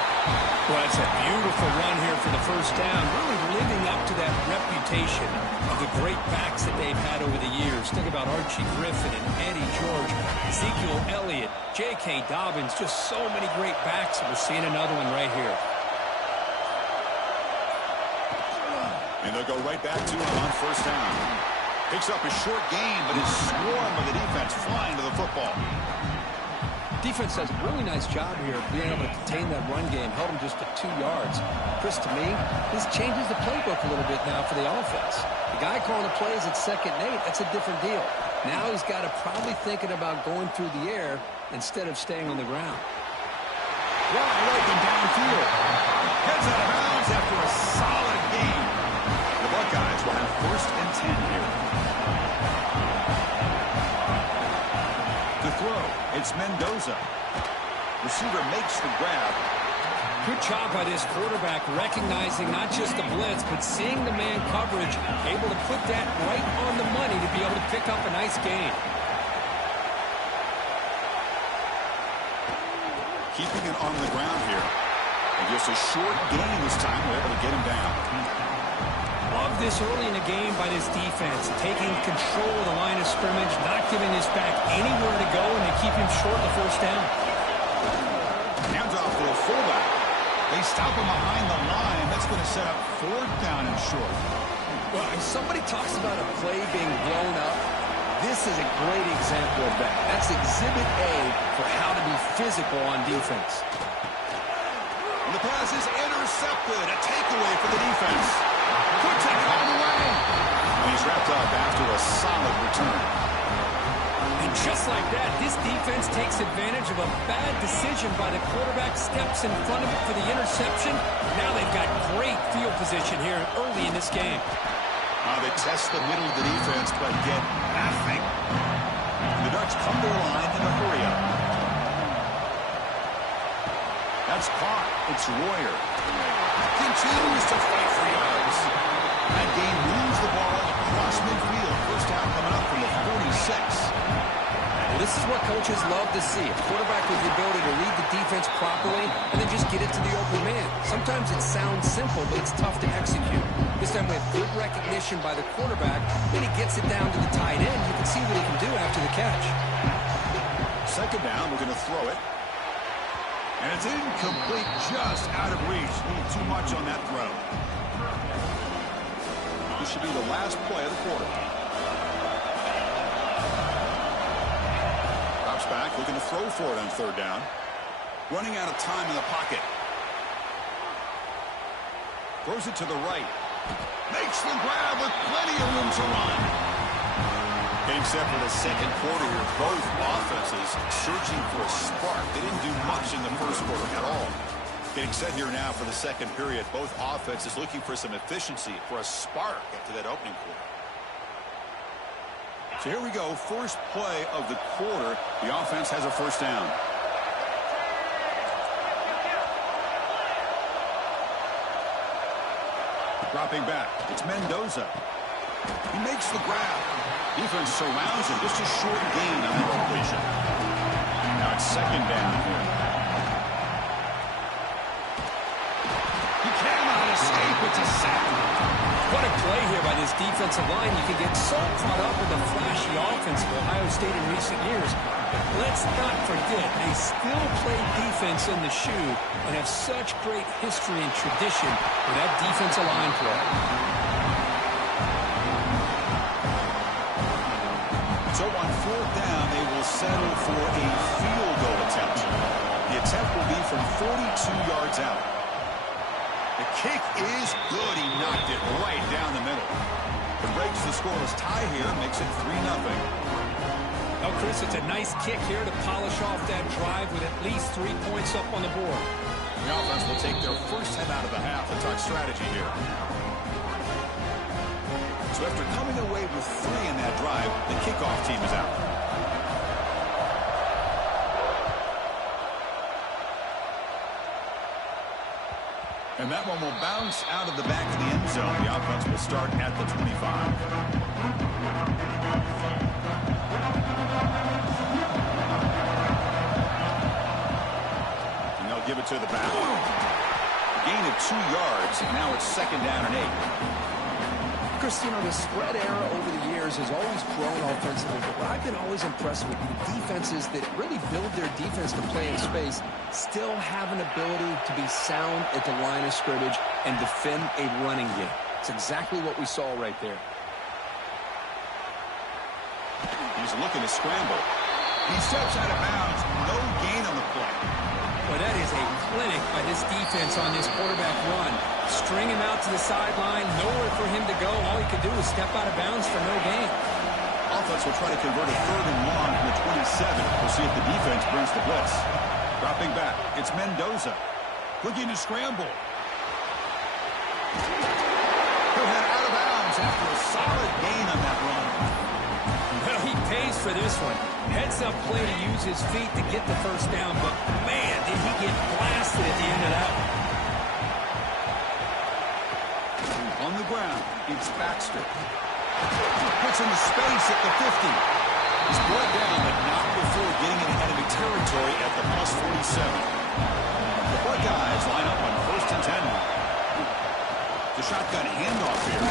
Well, it's a beautiful run here for the first down, really living up to that reputation of the great backs that they've had over the years. Think about Archie Griffin and Eddie George, Ezekiel Elliott, J.K. Dobbins, just so many great backs, and we're seeing another one right here. And they'll go right back to him on first down. Picks up a short gain, but is swarmed by the defense flying to the football. Defense does a really nice job here being able to contain that run game, held him just at 2 yards. Chris, to me, this changes the playbook a little bit now for the offense. The guy calling the plays at 2nd and 8, that's a different deal. Now he's got to probably thinking about going through the air instead of staying on the ground. Wide open downfield. Heads out of bounds after a solid gain. The Buckeyes will have 1st and 10 here. To throw, it's Mendoza. Receiver makes the grab. Good job by this quarterback recognizing not just the blitz, but seeing the man coverage, able to put that right on the money to be able to pick up a nice gain. Keeping it on the ground here. And just a short gain this time. We're able to get him down. Love this early in the game by this defense, taking control of the line of scrimmage, not giving this back anywhere to go, and they keep him short the first down. Hands off to a fullback. They stop him behind the line. That's going to set up 4th down and short. Well, if somebody talks about a play being blown up, this is a great example of that. That's Exhibit A for how to be physical on defense. And the pass is intercepted. A takeaway for the defense. Puts it all the way. And he's wrapped up after a solid return. And just like that, this defense takes advantage of a bad decision by the quarterback, steps in front of it for the interception. Now they've got great field position here early in this game. They test the middle of the defense, but get nothing. The Ducks come to the line in a hurry-up. That's caught. It's Royer. Continues to fight for yards. That game moves the ball across midfield. First down coming up from the 46. Well, this is what coaches love to see. A quarterback with the ability to read the defense properly and then just get it to the open man. Sometimes it sounds simple, but it's tough to execute. This time we have good recognition by the quarterback. Then he gets it down to the tight end. You can see what he can do after the catch. 2nd down, we're going to throw it. And it's incomplete, just out of reach. A little too much on that throw. This should be the last play of the quarter. Drops back, looking to throw for it on 3rd down. Running out of time in the pocket. Throws it to the right. Makes the grab with plenty of room to run. Game set for the 2nd quarter here. Both offenses searching for a spark. They didn't do much in the 1st quarter at all. Getting set here now for the 2nd period. Both offenses looking for some efficiency, for a spark after that opening quarter. So here we go. First play of the quarter. The offense has a first down. Dropping back. It's Mendoza. He makes the grab. Defense surrounds him. Just a short gain on that completion. Now it's 2nd down here. He cannot escape. It's a sack. What a play here by this defensive line. You can get so caught up with the flashy offense of Ohio State in recent years. But let's not forget, they still play defense in the shoe and have such great history and tradition with that defensive line play. So on 4th down, they will settle for a field goal attempt. The attempt will be from 42 yards out. The kick is good. He knocked it right down the middle. It breaks the scoreless tie here, makes it 3-0. Oh, Chris, it's a nice kick here to polish off that drive with at least 3 points up on the board. The offense will take their first head out of the half and talk strategy here. So after coming away with 3 in that drive, the kickoff team is out. And that one will bounce out of the back of the end zone. The offense will start at the 25. Give it to the back. Gain of 2 yards, and now it's 2nd down and 8. Chris, you know, the spread era over the years has always grown offensively, but what I've been always impressed with defenses that really build their defense to play in space still have an ability to be sound at the line of scrimmage and defend a running game. It's exactly what we saw right there. He's looking to scramble. He steps out of bounds. No gain on the play. Well, that is a clinic by this defense on this quarterback run. String him out to the sideline, nowhere for him to go. All he could do is step out of bounds for no gain. Offense will try to convert a 3rd and long from the 27. We'll see if the defense brings the blitz. Dropping back, it's Mendoza. Looking to scramble. He'll head out of bounds after a solid gain on that run. Well, he pays for this one. Heads up play to use his feet to get the first down, but man, did he get blasted at the end of that one. On the ground, it's Baxter. Puts in the space at the 50. He's brought down, but not before getting into enemy territory at the plus 47. The Buckeyes line up on 1st and 10 now. The shotgun handoff here.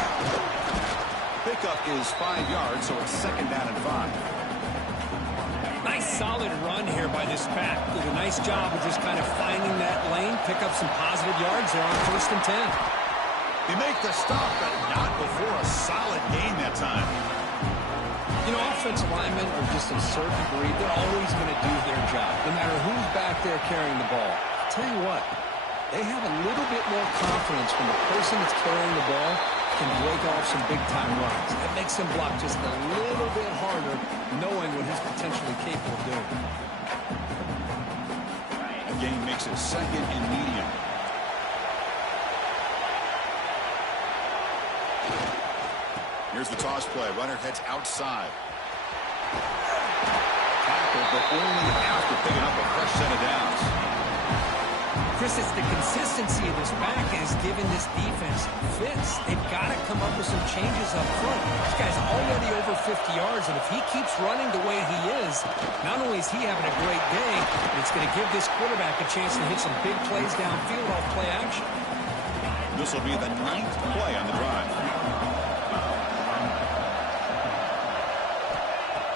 Pickup is 5 yards, so it's 2nd down and 5. Nice solid run here by this pack. Did a nice job of just kind of finding that lane, pick up some positive yards there on 1st and 10. They make the stop, but not before a solid gain that time. You know, offensive linemen are just a certain breed. They're always going to do their job, no matter who's back there carrying the ball. I'll tell you what, they have a little bit more confidence when the person that's carrying the ball can break off some big-time runs. That makes him block just a little bit harder, knowing what he's potentially capable of doing. That gain makes it 2nd and medium. Here's the toss play. Runner heads outside. Tackled, but only after picking up a fresh set of downs. Chris, it's the consistency of this back is giving this defense fits. They've got to come up with some changes up front. This guy's already over 50 yards, and if he keeps running the way he is, not only is he having a great day, but it's going to give this quarterback a chance to hit some big plays downfield off play action. This will be the 9th play on the drive.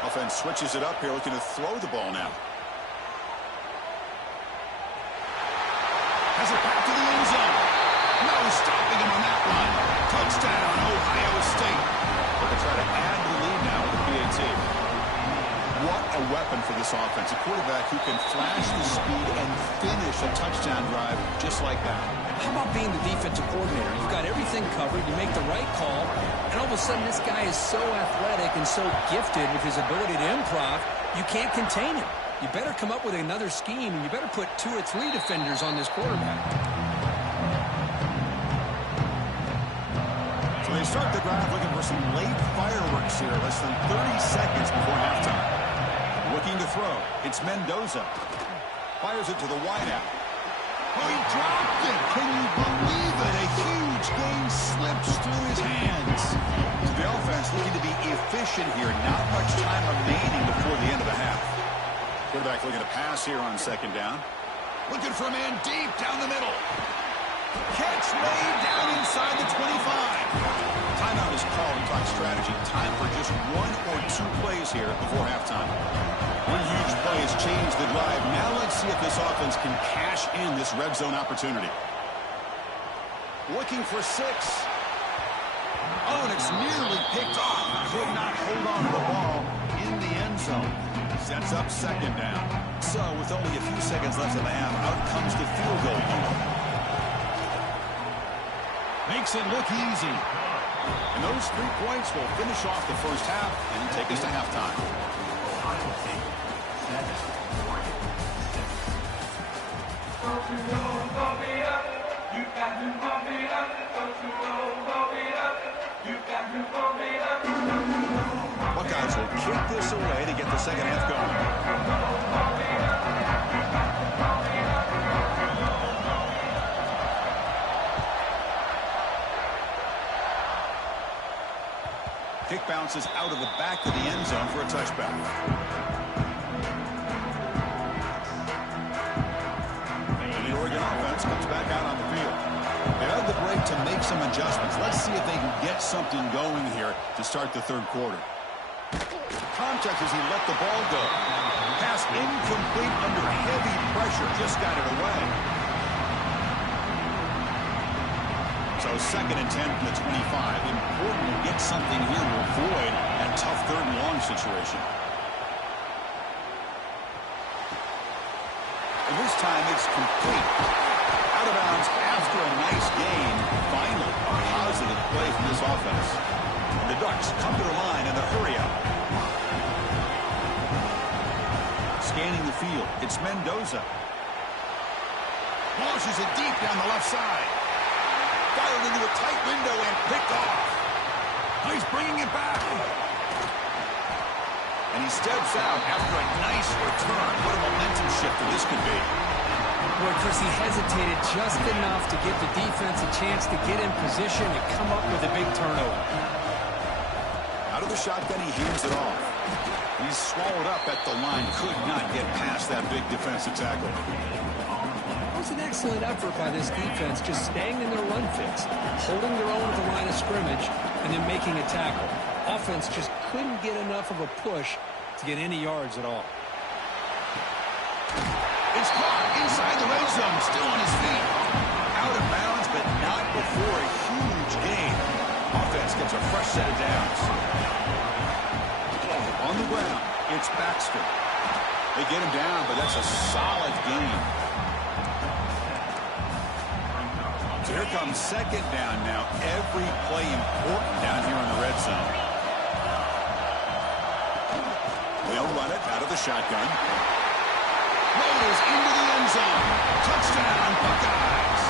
Offense switches it up here, looking to throw the ball now. Has it back to the end zone. No stopping him on that one. Touchdown, Ohio State. They'll try to add the lead now with the PAT. What a weapon for this offense. A quarterback who can flash the speed and finish a touchdown drive just like that. How about being the defensive coordinator? You've got everything covered. You make the right call. And all of a sudden, this guy is so athletic and so gifted with his ability to improv, you can't contain him. You better come up with another scheme, and you better put 2 or 3 defenders on this quarterback. So they start the drive looking for some late fireworks here. Less than 30 seconds before halftime. Looking to throw. It's Mendoza. Fires it to the wideout. Oh, he dropped it. Can you believe it? A huge gain slips through his hands. So the offense looking to be efficient here. Not much time remaining before the end of the half. Quarterback looking to pass here on 2nd down. Looking for a man deep down the middle. Catch made down inside the 25. Timeout is called and talk strategy. Time for just 1 or 2 plays here before halftime. One huge play has changed the drive. Now let's see if this offense can cash in this red zone opportunity. Looking for 6. Oh, and it's nearly picked off. Could not hold on to the ball in the end zone. Sets up 2nd down. So with only a few seconds left in the half, out comes the field goal unit. Makes it look easy. And those 3 points will finish off the first half and take us to halftime. Buckeyes will kick this away to get the second half going. Kick bounces out of the back of the end zone for a touchback. And the Oregon offense comes back out on the field. They had the break to make some adjustments. Let's see if they can get something going here to start the third quarter. Contact as he let the ball go. Pass incomplete under heavy pressure. Just got it away. So 2nd and 10 from the 25. Important to get something here to avoid that tough 3rd and long situation. And this time it's complete. Out of bounds after a nice gain. Finally, a positive play from this offense. The Ducks come to the line in the hurry up. Scanning the field. It's Mendoza. Launches it deep down the left side. Fired into a tight window and picked off. He's bringing it back. And he steps out after a nice return. What a momentum shifter this could be. Boy, Chris, he hesitated just enough to give the defense a chance to get in position and come up with a big turnover. Out of the shotgun, he hands it off. He's swallowed up at the line. Could not get past that big defensive tackle. It was an excellent effort by this defense, just staying in their run fix, holding their own at the line of scrimmage, and then making a tackle. Offense just couldn't get enough of a push to get any yards at all. It's caught inside the red zone, still on his feet. Out of bounds, but not before a huge gain. Offense gets a fresh set of downs. On the ground, it's Baxter. They get him down, but that's a solid gain. So here comes 2nd down now. Every play important down here in the red zone. They'll run it out of the shotgun. Rolls into the end zone. Touchdown, Buckeyes.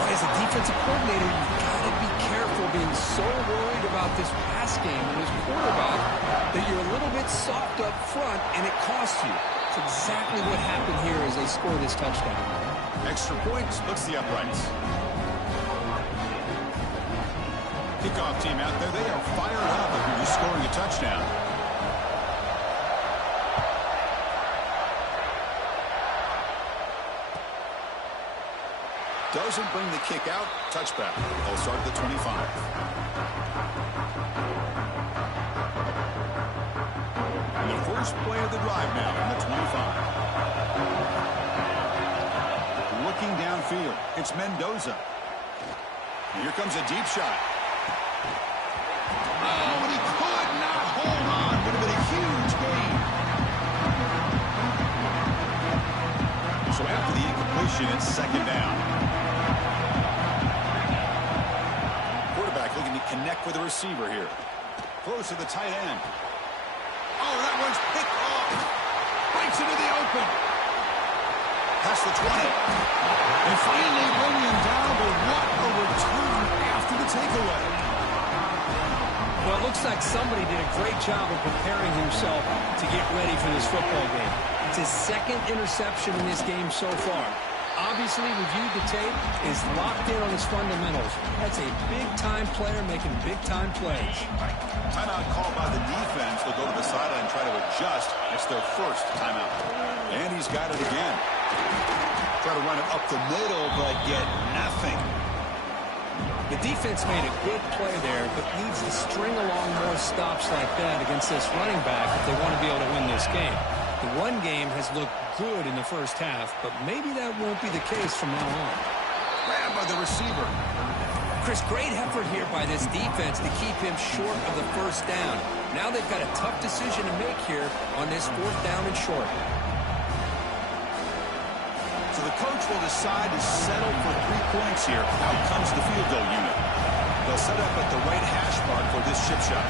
Boy, as a defensive coordinator, you've got to be careful being so worried about this pass game and this quarterback that you're a little bit soft up front and it costs you. It's exactly what happened here as they score this touchdown. Extra point splits the uprights. Kickoff team out there. They are fired up after just scoring a touchdown. Doesn't bring the kick out. Touchback. They'll start at the 25. And the first play of the drive now in the 25. Looking downfield. It's Mendoza. And here comes a deep shot. Oh, and he could not hold on. Would have been a huge gain. So after the incompletion, it's 2nd down. Quarterback looking to connect with the receiver here. Close to the tight end. Oh, that one's picked off. Breaks into the open. Past the 20. And finally bring him down, but what a return after the takeaway. Well, it looks like somebody did a great job of preparing himself to get ready for this football game. It's his 2nd interception in this game so far. Obviously, reviewed the tape, is locked in on his fundamentals. That's a big-time player making big-time plays. Timeout called by the defense. They'll go to the sideline and try to adjust. It's their first timeout. And he's got it again. Try to run it up the middle, but get nothing. The defense made a good play there, but needs to string along more stops like that against this running back if they want to be able to win this game. The run game has looked good in the first half, but maybe that won't be the case from now on. Grabbed by the receiver. Chris, great effort here by this defense to keep him short of the first down. Now they've got a tough decision to make here on this 4th down and short. So the coach will decide to settle for 3 points here. Out comes the field goal unit. They'll set up at the right hash mark for this chip shot.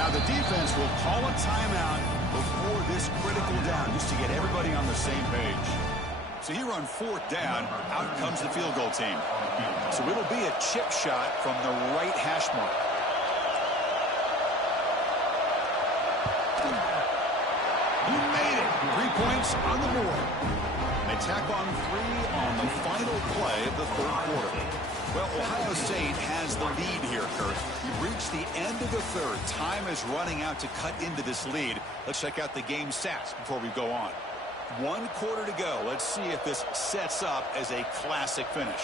Now the defense will call a timeout before this critical down, just to get everybody on the same page. So here on 4th down, out comes the field goal team. So it'll be a chip shot from the right hash mark. He made it. 3 points on the board. They tack on 3 on the final play of the 3rd quarter. Well, Ohio State has the lead here, Kurt. We've reached the end of the 3rd. Time is running out to cut into this lead. Let's check out the game stats before we go on. 1 quarter to go. Let's see if this sets up as a classic finish.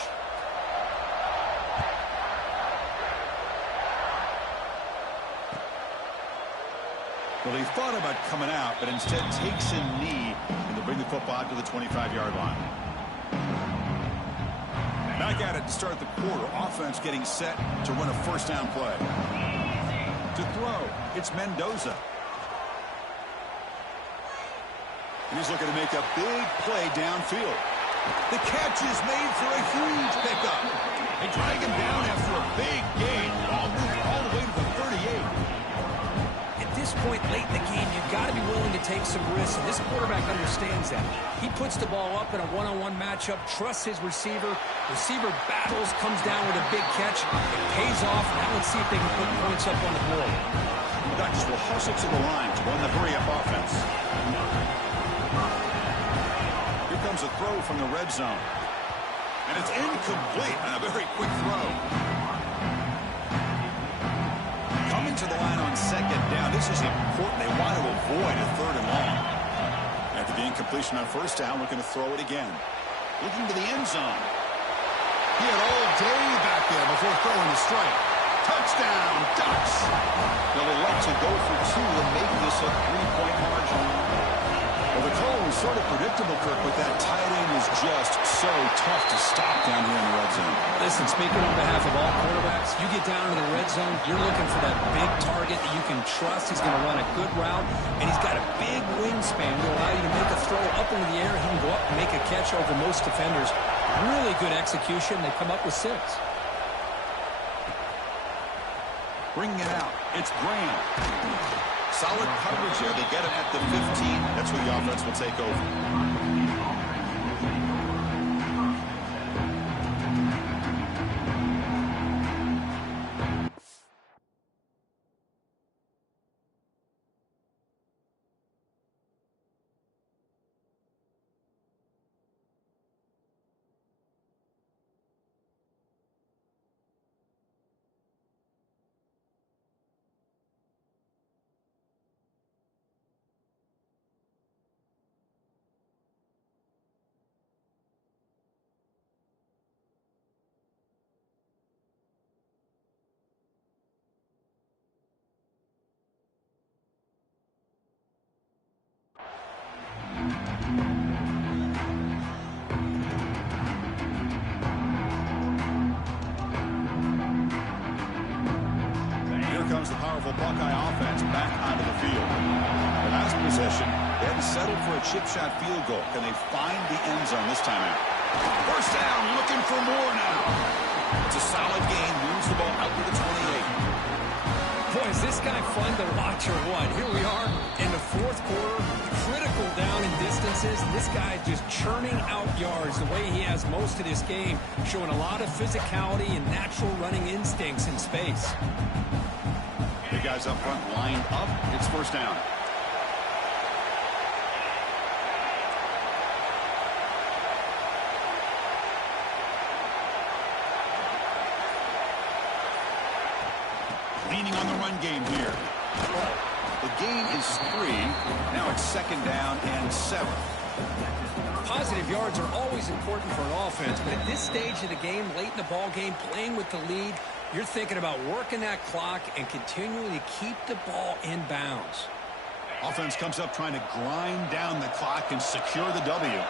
Well, he thought about coming out, but instead takes a knee, and they'll bring the football out to the 25-yard line. Back at it to start the quarter. Offense getting set to run a 1st down play. To throw, it's Mendoza. He's looking to make a big play downfield. The catch is made for a huge pickup. They drag him down after a big gain. Ball moved all the way to the 38. At this point late in the game, you've got to be willing to take some risks, and this quarterback understands that. He puts the ball up in a one-on-one matchup, trusts his receiver. Receiver battles, comes down with a big catch. It pays off. Now let's see if they can put points up on the board. The Ducks will hustle to the line to run the hurry-up offense. Here comes a throw from the red zone. And it's incomplete on a very quick throw. Coming to the line on 2nd down. This is important. They want to avoid a 3rd and long. After the incompletion on 1st down, looking to throw it again. Looking to the end zone. He had all day back there before throwing the strike. Touchdown, Ducks. They'll elect to go for 2 and make this a 3-point margin. Well, the call was sort of predictable, Kirk, but that tight end is just so tough to stop down here in the red zone. Listen, speaking on behalf of all quarterbacks, you get down to the red zone, you're looking for that big target that you can trust. He's going to run a good route, and he's got a big wingspan to allow you to make a throw up into the air. He can go up and make a catch over most defenders. Really good execution. They come up with 6. Bringing it out. It's Graham. Solid coverage there. They get it at the 15. That's where the offense will take over. Comes the powerful Buckeye offense back onto the field. The last possession, they had to settle for a chip shot field goal. Can they find the end zone this time out? 1st down, looking for more now. It's a solid gain, moves the ball out to the 28. Boy, is this guy fun to watch or what? Here we are in the 4th quarter, critical down in distances. This guy just churning out yards the way he has most of this game, showing a lot of physicality and natural running instincts in space. The guys up front lined up. It's 1st down. Leaning on the run game here. The gain is 3. Now it's 2nd down and 7. Positive yards are always important for an offense, but at this stage of the game, late in the ball game, playing with the lead, you're thinking about working that clock and continuing to keep the ball in bounds. Offense comes up trying to grind down the clock and secure the W.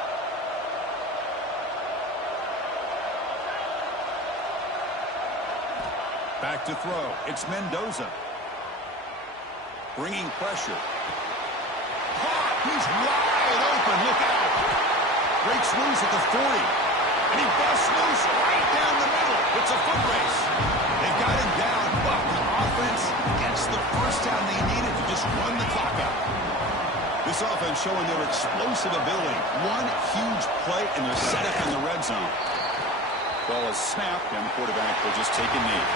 Back to throw. It's Mendoza. Bringing pressure. He's wide open. Look out. Breaks loose at the 40. And he busts loose right down the middle. It's a foot race. They've got him down, but the offense gets the 1st down they This offense showing their explosive ability. One huge play, and they're set up in the red zone. Ball is snapped, and the quarterback will just take a knee.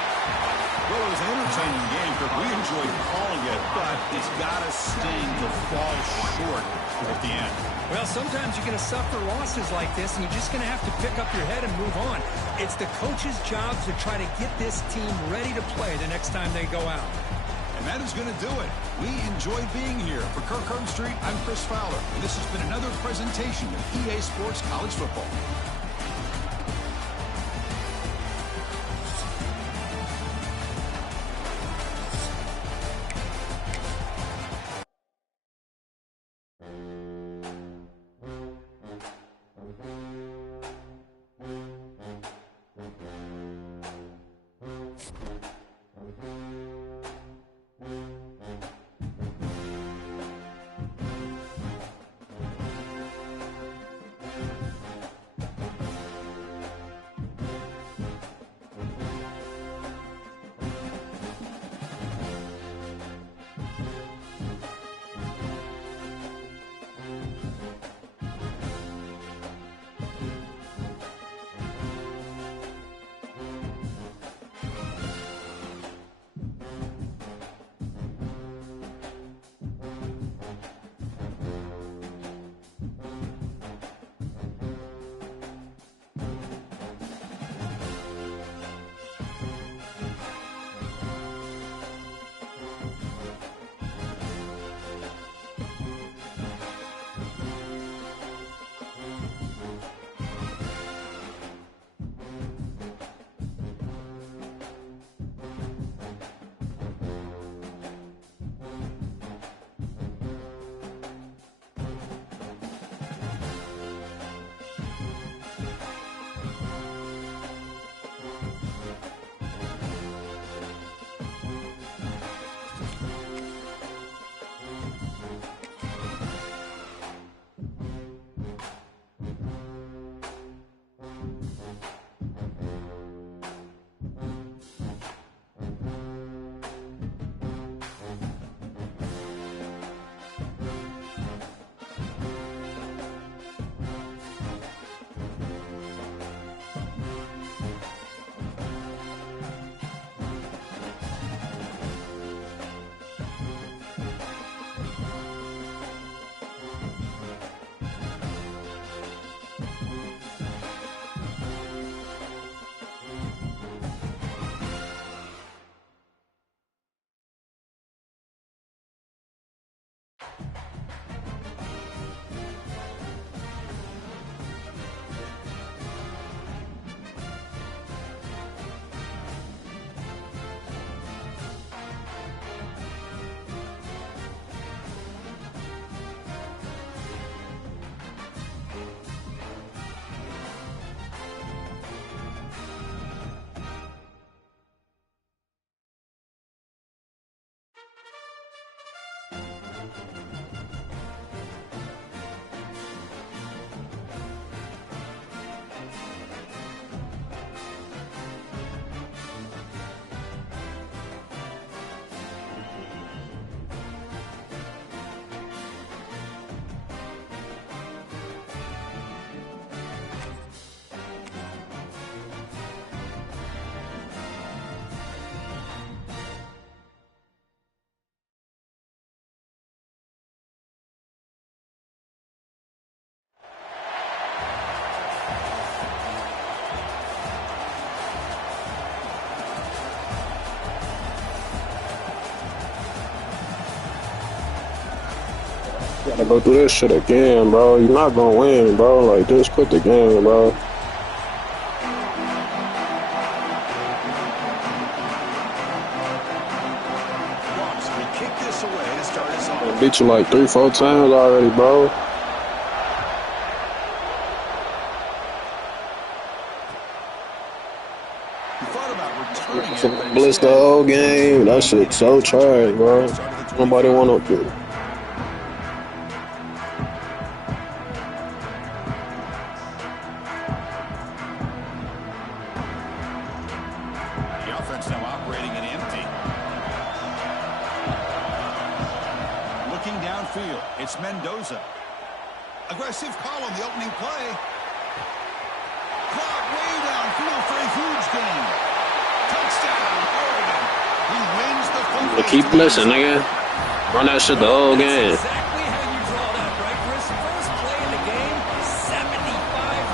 Well, it was an entertaining game, but we enjoyed calling it, but it's got to sting to fall short at the end. Well, sometimes you're going to suffer losses like this, and you're just going to have to pick up your head and move on. It's the coach's job to try to get this team ready to play the next time they go out. And that is going to do it. We enjoyed being here. For Kirk Herbstreit, I'm Chris Fowler, and this has been another presentation of EA Sports College Football. Gotta go through this shit again, bro. You're not gonna win, bro. Like, just quit the game, bro. I beat you like 3-4 times already, bro. Blitz the whole game. That shit so trash, bro. Nobody want to do. The offense now operating in empty. Looking downfield. field. It's Mendoza. Aggressive call on the opening play. Caught way downfield for a huge gain. Touchdown, Oregon. He wins the football. Keep blitzing, nigga. Run that shit the whole game. Exactly how you draw that, right, Chris? First play in the game, 75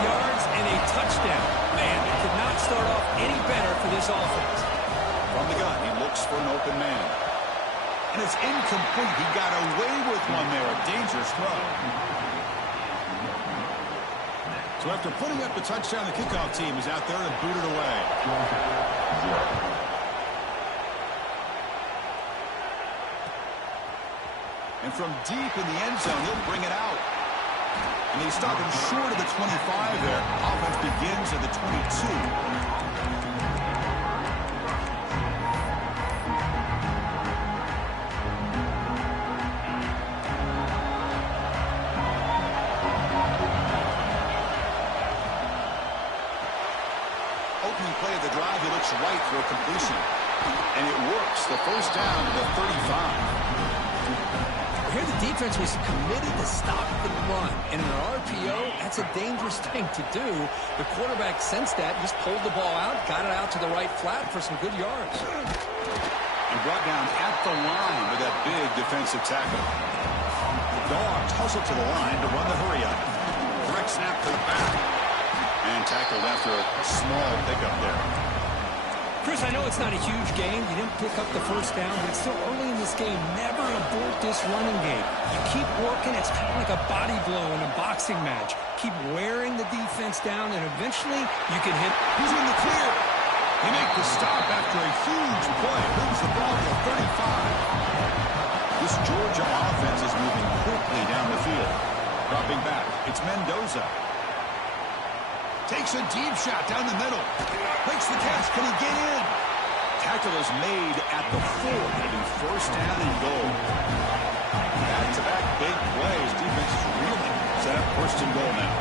yards and a touchdown. Man, it could not start off any better for this offense. From the gun, he looks for an open man. And it's incomplete. He got away with one there. A dangerous throw. So after putting up the touchdown, the kickoff team is out there to boot it away. And from deep in the end zone, he'll bring it out. And he's stopping short of the 25 there. Offense begins at the 22. Play of the drive, he looks right for a completion. And it works. The first down to the 35. Here the defense was committed to stop the run. And in an RPO, that's a dangerous thing to do. The quarterback sensed that, just pulled the ball out, got it out to the right flat for some good yards. And brought down at the line with that big defensive tackle. The Dogs hustle to the line to run the hurry up. Direct snap to the back. And tackled after a small pickup there. Chris, I know it's not a huge game. You didn't pick up the first down, but it's still early in this game. Never abort this running game. You keep working. It's kind of like a body blow in a boxing match. Keep wearing the defense down, and eventually you can hit. He's in the clear. He makes the stop after a huge play. Moves the ball to the 35. This Georgia offense is moving quickly down the field. Dropping back. It's Mendoza. Takes a deep shot down the middle. Makes the catch. Can he get in? Tackle is made at the 4. It'll be first down and goal. Back-to-back big plays. Defense is reeling. Set up first and goal now.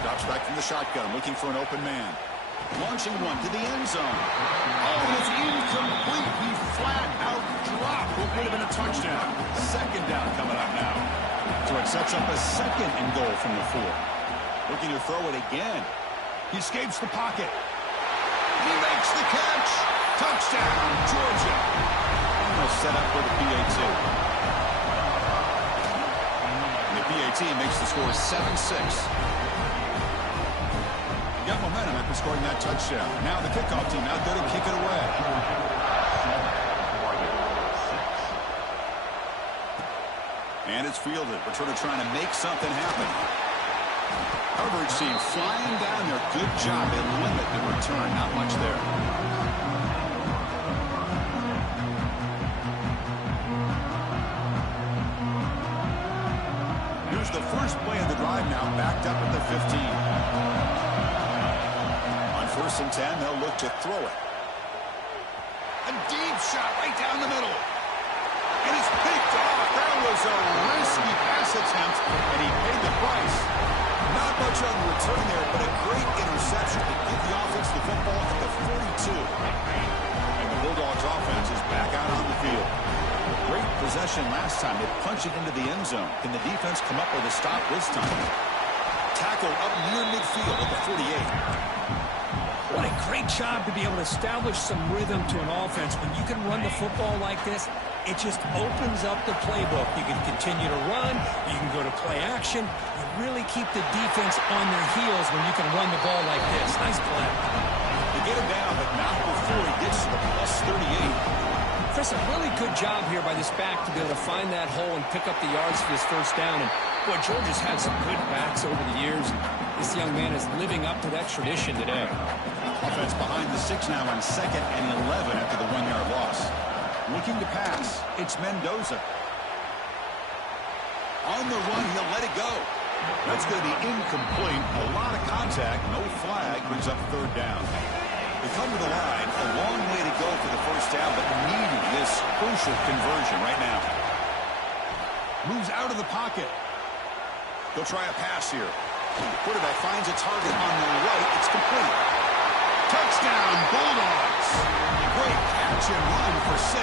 Drops back from the shotgun, looking for an open man. Launching one to the end zone. Oh, it's incomplete. He flat out dropped. What would have been a touchdown. Second down coming up now. So it sets up a second and goal from the 4. Looking to throw it again. He escapes the pocket. He makes the catch. Touchdown, Georgia. And they'll set up for the PAT. And the PAT makes the score 7-6. Got momentum after scoring that touchdown. Now the kickoff team out there to kick it away. And it's fielded. Returner trying to make something happen. Coverage team flying down there. Good job. They limit the return. Not much there. Here's the first play of the drive now. Backed up at the 15. On 1st and 10, they'll look to throw it. A deep shot right down the middle. And it's picked off. That was a risky pass attempt, and he paid the price. Not much on the return there, but a great interception to give the offense the football at the 42. And the Bulldogs offense is back out on the field. Great possession last time. They punch it into the end zone. Can the defense come up with a stop this time? Tackle up near midfield at the 48. What a great job to be able to establish some rhythm to an offense. When you can run the football like this, it just opens up the playbook. You can continue to run. You can go to play action. You really keep the defense on their heels when you can run the ball like this. Nice play. They get him down, but not before he gets to the plus 38. Chris, a really good job here by this back to be able to find that hole and pick up the yards for this first down. And, boy, Georgia's had some good backs over the years. This young man is living up to that tradition today. Offense behind the 6 now on 2nd and 11 after the 1-yard loss. Looking to pass. It's Mendoza. On the run, he'll let it go. That's going to be incomplete. A lot of contact. No flag. Brings up 3rd down. They come to the line. A long way to go for the first down, but needing this crucial conversion right now. Moves out of the pocket. They'll try a pass here. Quarterback finds a target on the right. It's complete. Touchdown, Bulldogs. Great catch and run for 6.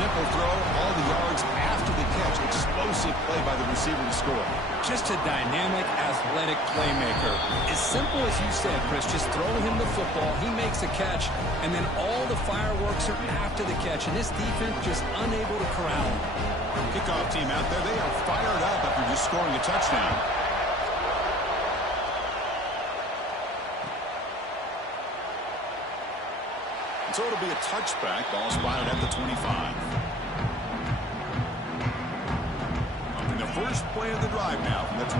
simple throw, all the yards after the catch. Explosive play by the receiver to score. Just a dynamic, athletic playmaker. As simple as you said, Chris, just throw him the football, he makes a catch, and then all the fireworks are after the catch, and this defense just unable to corral him. Kickoff team out there, they are fired up after just scoring a touchdown. So it'll be a touchback. Ball spotted at the 25. Up in the first play of the drive now from the 25.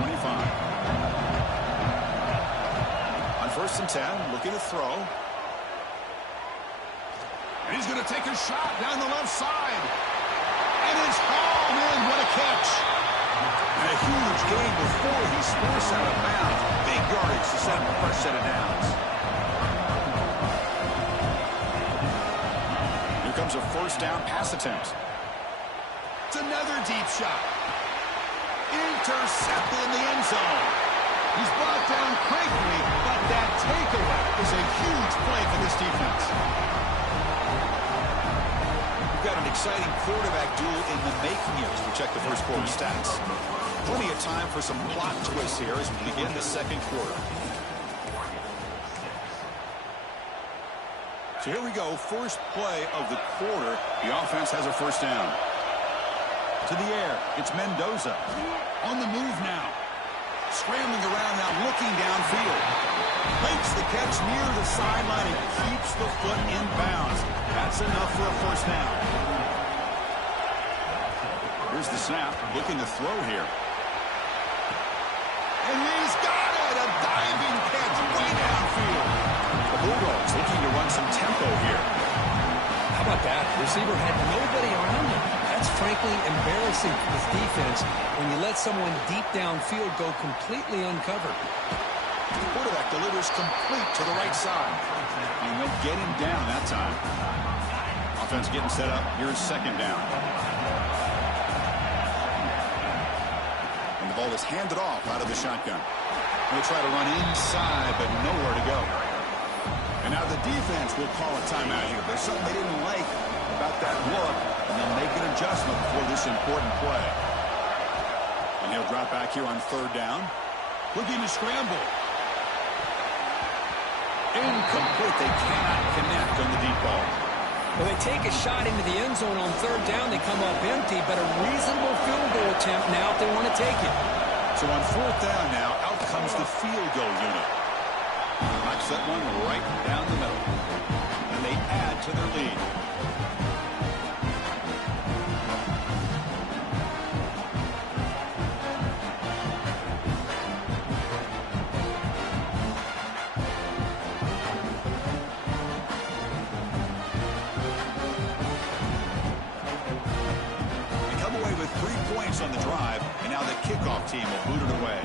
On 1st and 10, looking to throw. And he's going to take a shot down the left side. And it's hauled in. What a catch. And a huge gain before he's forced out of bounds. Big yardage to set up the first set of downs. Comes a first down pass attempt. It's another deep shot. Intercepted in the end zone. He's brought down quickly, but that takeaway is a huge play for this defense. We've got an exciting quarterback duel in the making here as we check the first quarter stats. Plenty of time for some plot twists here as we begin the second quarter. So here we go, first play of the quarter. The offense has a first down. To the air, it's Mendoza. On the move now. Scrambling around now, looking downfield. Makes the catch near the sideline and keeps the foot in bounds. That's enough for a first down. Here's the snap, looking to throw here. And he's got it! A diving catch way downfield. The Bulldogs looking to run some tempo here. How about that? Receiver had nobody around him. That's frankly embarrassing for this defense when you let someone deep downfield go completely uncovered. The quarterback delivers complete to the right side. And they'll get him down that time. Offense getting set up. Here's second down. And the ball is handed off out of the shotgun. They'll try to run inside, but nowhere to go. And now the defense will call a timeout here. There's something they didn't like about that look, and they'll make an adjustment for this important play. And he'll drop back here on third down. Looking to scramble. Incomplete. They cannot connect on the deep ball. Well, they take a shot into the end zone on third down. They come up empty, but a reasonable field goal attempt now if they want to take it. So on fourth down now, out comes the field goal unit. Knocks that one right down the middle. And they add to their lead. They come away with 3 points on the drive, and now the kickoff team will boot it away.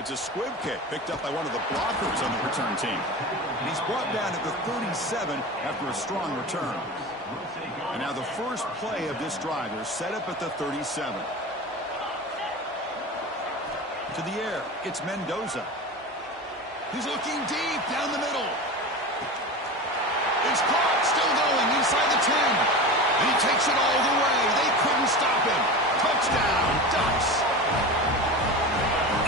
It's a squib kick picked up by one of the blockers on the return team. And he's brought down at the 37 after a strong return. And now the first play of this drive is set up at the 37. To the air, it's Mendoza. He's looking deep down the middle. It's caught, still going inside the 10. And he takes it all the way. They couldn't stop him. Touchdown, Ducks.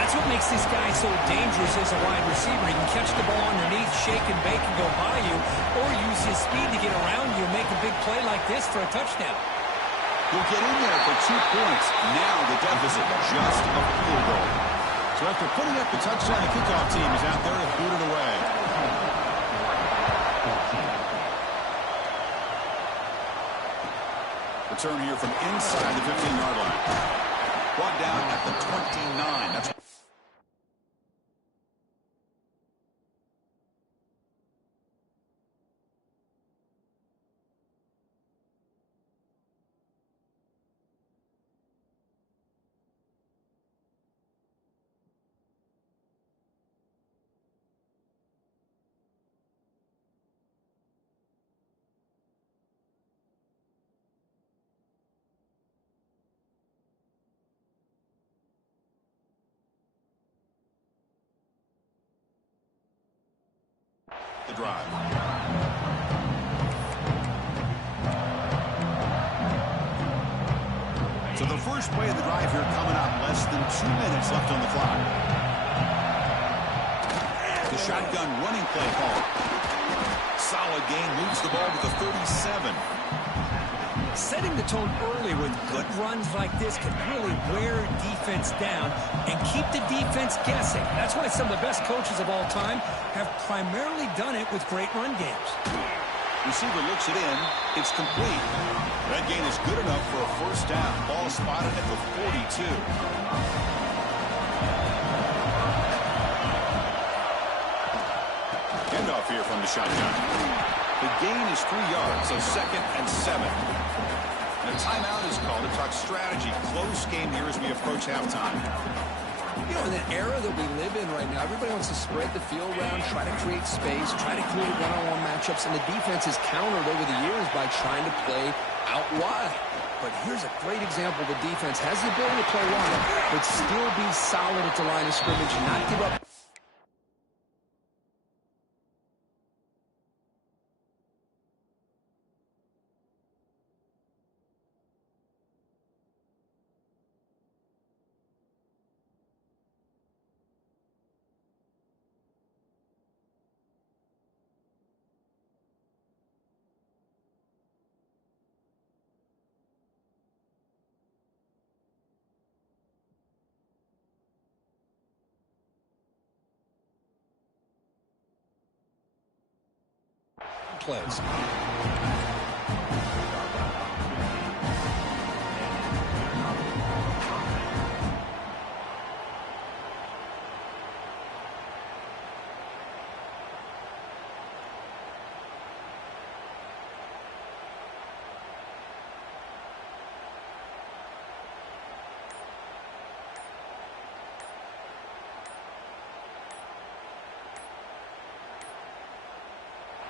That's what makes this guy so dangerous as a wide receiver. He can catch the ball underneath, shake and bake and go by you, or use his speed to get around you and make a big play like this for a touchdown. He'll get in there for 2 points. Now the deficit, just a field goal. So after putting up the touchdown, the kickoff team is out there to boot it away. Return here from inside the 15-yard line. Brought down at the 29. That's the drive. So the first play of the drive here coming up, less than 2 minutes left on the clock. The shotgun running play call. Solid gain, moves the ball to the 37. Setting the tone early with good runs like this can really wear defense down and keep the defense guessing. That's why some of the best coaches of all time have primarily done it with great run games. Receiver looks it in. It's complete. That gain is good enough for a first down. Ball spotted at the 42. Handoff here from the shotgun. The gain is 3 yards, so 2nd and 7. And a timeout is called to talk strategy. Close game here as we approach halftime. You know, in the era that we live in right now, everybody wants to spread the field around, try to create space, try to create one-on-one matchups, and the defense has countered over the years by trying to play out wide. But here's a great example. The defense has the ability to play wide, but still be solid at the line of scrimmage and not give up. Plays.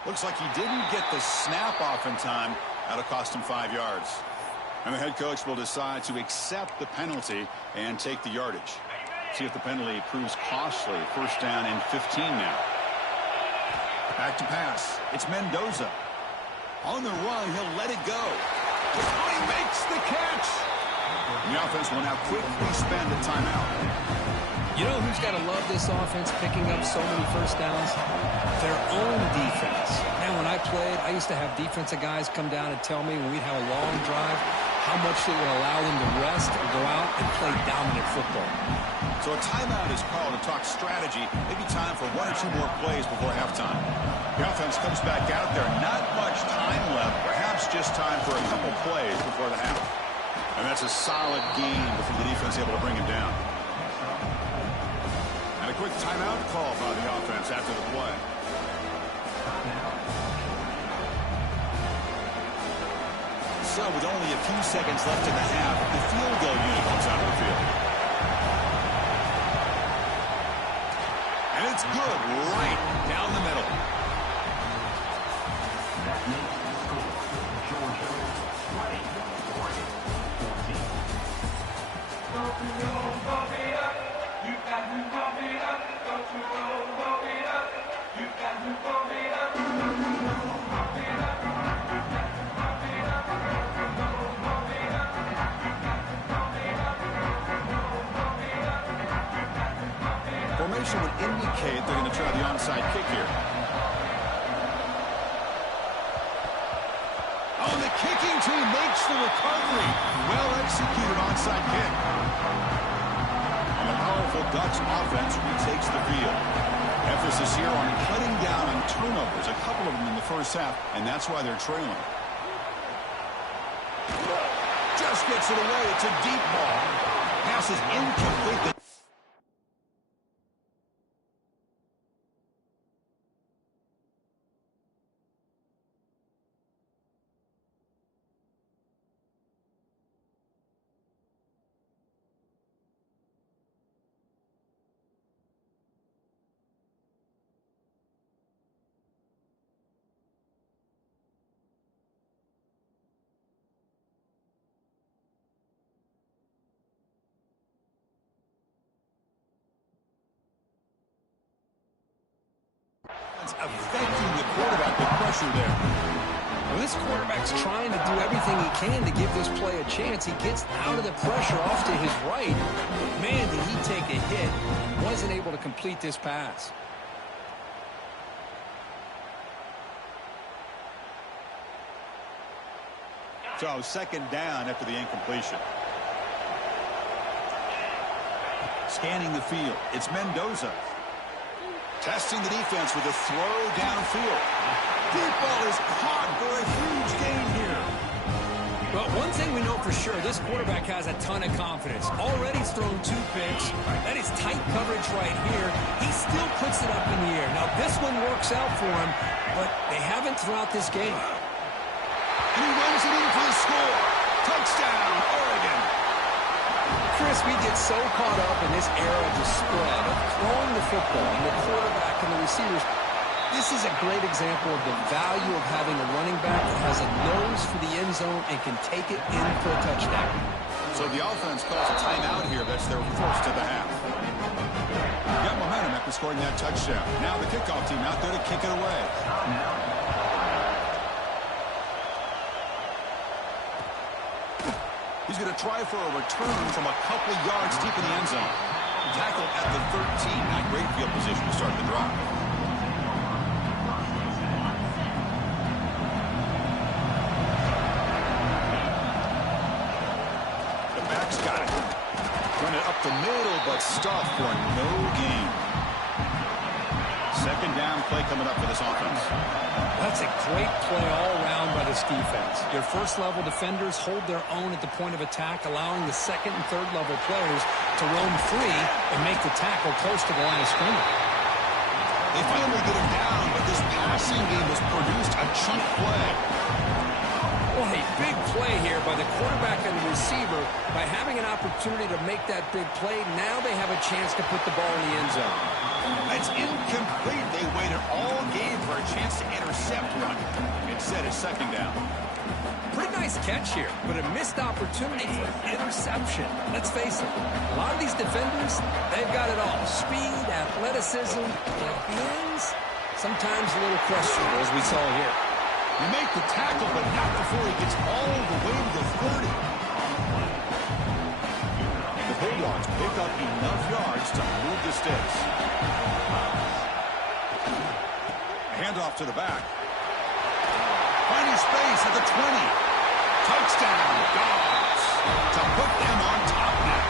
Looks like he didn't get the snap off in time. That'll cost him 5 yards. And the head coach will decide to accept the penalty and take the yardage. See if the penalty proves costly. First down and 15 now. Back to pass. It's Mendoza. On the run, he'll let it go. Oh, he makes the catch. The offense will now quickly spend a timeout. You know who's got to love this offense picking up so many first downs? Their own defense. Man, when I played, I used to have defensive guys come down and tell me when we'd have a long drive how much it would allow them to rest and go out and play dominant football. So a timeout is called to talk strategy. Maybe time for 1 or 2 more plays before halftime. The offense comes back out there. Not much time left. Perhaps just time for a couple plays before the half. And that's a solid gain before the defense able to bring him down. And a quick timeout call by the offense after the play. So with only a few seconds left in the half, the field goal unit comes out of the field. And it's good right down the middle. Formation would indicate they're going to try the onside kick here. Oh, the kicking team makes the recovery. Well executed onside kick. And the powerful Ducks offense retakes the field. Emphasis here on cutting down on turnovers, a couple of them in the first half, and that's why they're trailing. Just gets it away. It's a deep ball. Pass is incomplete. Affecting the quarterback with pressure there. Well, this quarterback's trying to do everything he can to give this play a chance. He gets out of the pressure off to his right. Man, did he take a hit. Wasn't able to complete this pass. So second down after the incompletion. Scanning the field. It's Mendoza. Testing the defense with a throw downfield. Deep ball is caught for a huge gain here. Well, one thing we know for sure, this quarterback has a ton of confidence. Already thrown 2 picks. That is tight coverage right here. He still puts it up in the air. Now, this one works out for him, but they haven't throughout this game. And he runs it in for the score. Touchdown, Oregon. Chris, we get so caught up in this era of the spread, of throwing the football, and the quarterback and the receivers. This is a great example of the value of having a running back that has a nose for the end zone and can take it in for a touchdown. So the offense calls a timeout here. That's their first of the half. Got momentum after scoring that touchdown. Now the kickoff team out there to kick it away. He's going to try for a return from a couple yards deep in the end zone. Tackle at the 13. Not great field position to start the drive. The back's got it. Run it up the middle, but stuffed for no gain. Second down play coming up for this offense. That's a great play all around by this defense. Your first-level defenders hold their own at the point of attack, allowing the second and third-level players to roam free and make the tackle close to the line of scrimmage. They finally get him down, but this passing game has produced a cheap play. Well, a big play here by the quarterback and the receiver. By having an opportunity to make that big play, now they have a chance to put the ball in the end zone. It's incomplete. They waited all game for a chance to intercept one. Instead, it's second down. Pretty nice catch here, but a missed opportunity for interception. Let's face it, a lot of these defenders, they've got it all. Speed, athleticism, but hands, sometimes a little questionable, as we saw here. You make the tackle, but not before he gets all the way to the 30. The Bulldogs pick up enough yards to move the sticks. Handoff to the back. Finding space at the 20. Touchdown, Dogs. To put them on top now.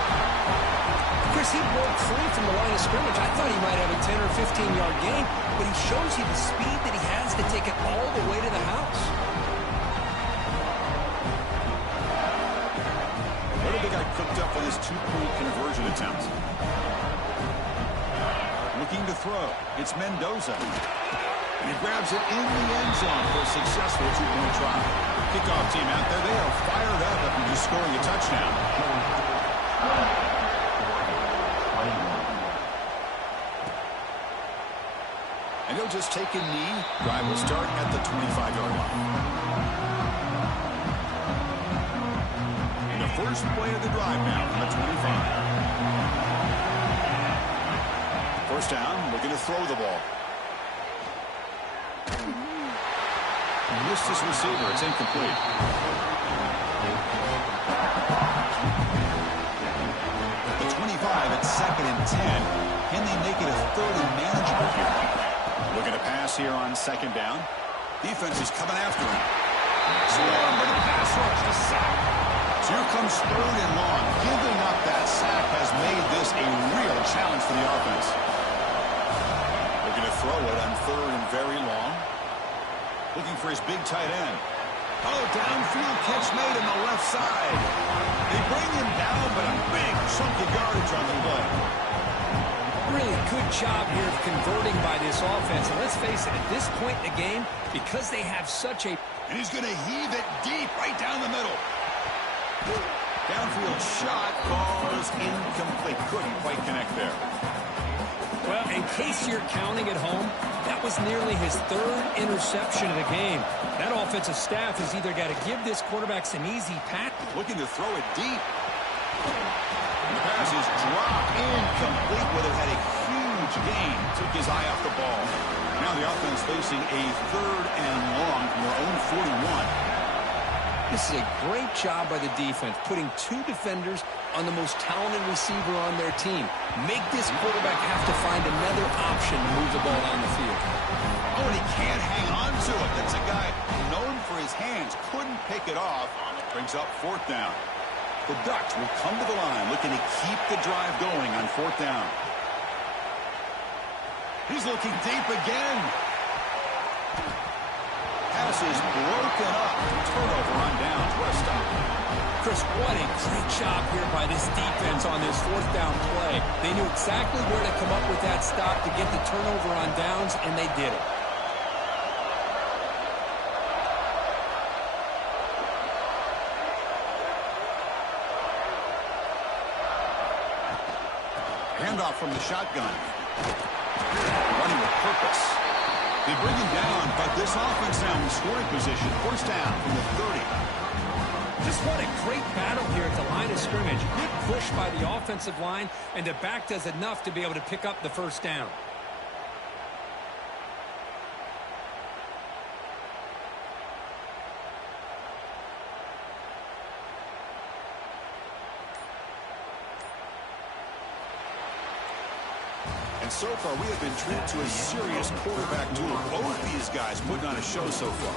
Chris, he broke free from the line of scrimmage. I thought he might have a 10 or 15-yard gain, but he shows you the speed that he has to take it all the way to the house. What do they got cooked up on this two-point conversion attempt? Looking to throw. It's Mendoza. And he grabs it in the end zone for a successful two-point try. Kickoff team out there. They are fired up after just scoring a touchdown. And he'll just take a knee. Drive will start at the 25-yard line. The first play of the drive now from the 25. First down, looking to throw the ball. Missed his receiver. It's incomplete. At the 25, it's second and 10. Can they make it a third and manageable here? Looking to pass here on second down. Defense is coming after him. Swarm with a pass rush to sack. So here comes third and long. Giving up that sack has made this a real challenge for the offense. Looking to throw it on third and very long. Looking for his big tight end. Oh, downfield catch made on the left side. They bring him down, but a big chunk of yardage on the play. Really good job here of converting by this offense. And let's face it, at this point in the game, because they have such a... And he's going to heave it deep right down the middle. Downfield shot falls incomplete. Couldn't quite connect there. Well, in case you're counting at home, that was nearly his third interception of the game. That offensive staff has either got to give this quarterback some easy pat. Looking to throw it deep. And the pass is dropped incomplete. Would have had a huge yardage gain. Took his eye off the ball. Now the offense facing a 3rd and long from their own 41. This is a great job by the defense, putting 2 defenders on the most talented receiver on their team. Make this quarterback have to find another option to move the ball down the field. Oh, and he can't hang on to it. That's a guy known for his hands. Couldn't pick it off. Brings up 4th down. The Ducks will come to the line, looking to keep the drive going on 4th down. He's looking deep again. Pass is broken up. Turnover on downs. What a stop. Chris, what a great job here by this defense on this 4th down play. They knew exactly where to come up with that stop to get the turnover on downs, and they did it. Handoff from the shotgun. Running with purpose. They bring him down, but this offense now in scoring position. 1st down from the 30. Just what a great battle here at the line of scrimmage. Good push by the offensive line, and the back does enough to be able to pick up the 1st down. And so far, we have been treated to a serious quarterback duel. Both these guys putting on a show so far.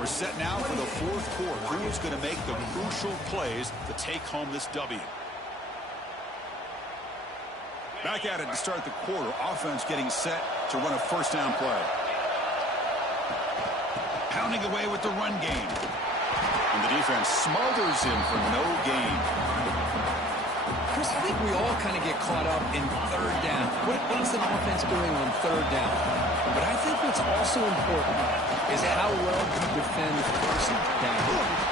We're set now for the 4th quarter. Who's going to make the crucial plays to take home this W? Back at it to start the quarter. Offense getting set to run a 1st down play. Pounding away with the run game. And the defense smothers him for no gain. Chris, I think we all kind of get caught up in 3rd down. What is an offense doing on 3rd down? But I think what's also important is how well you defend 1st down.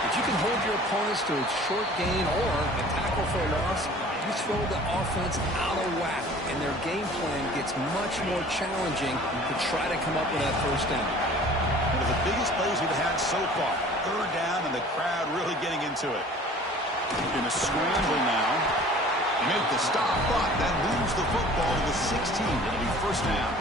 If you can hold your opponents to a short gain or a tackle for a loss, you throw the offense out of whack, and their game plan gets much more challenging to try to come up with that 1st down. One of the biggest plays we've had so far. 3rd down, and the crowd really getting into it. In a scramble now. Make the stop, but that moves the football to the 16. It'll be 1st down.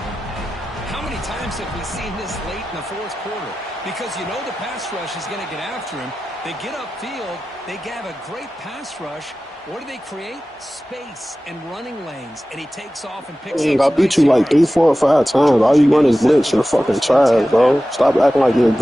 How many times have we seen this late in the 4th quarter? Because you know the pass rush is going to get after him. They get upfield. They have a great pass rush. What do they create? Space and running lanes. And he takes off and picks up. I beat you like 3, 4, or 5 times. All you run is blitz. You're fucking trash, bro. Stop acting like you're good.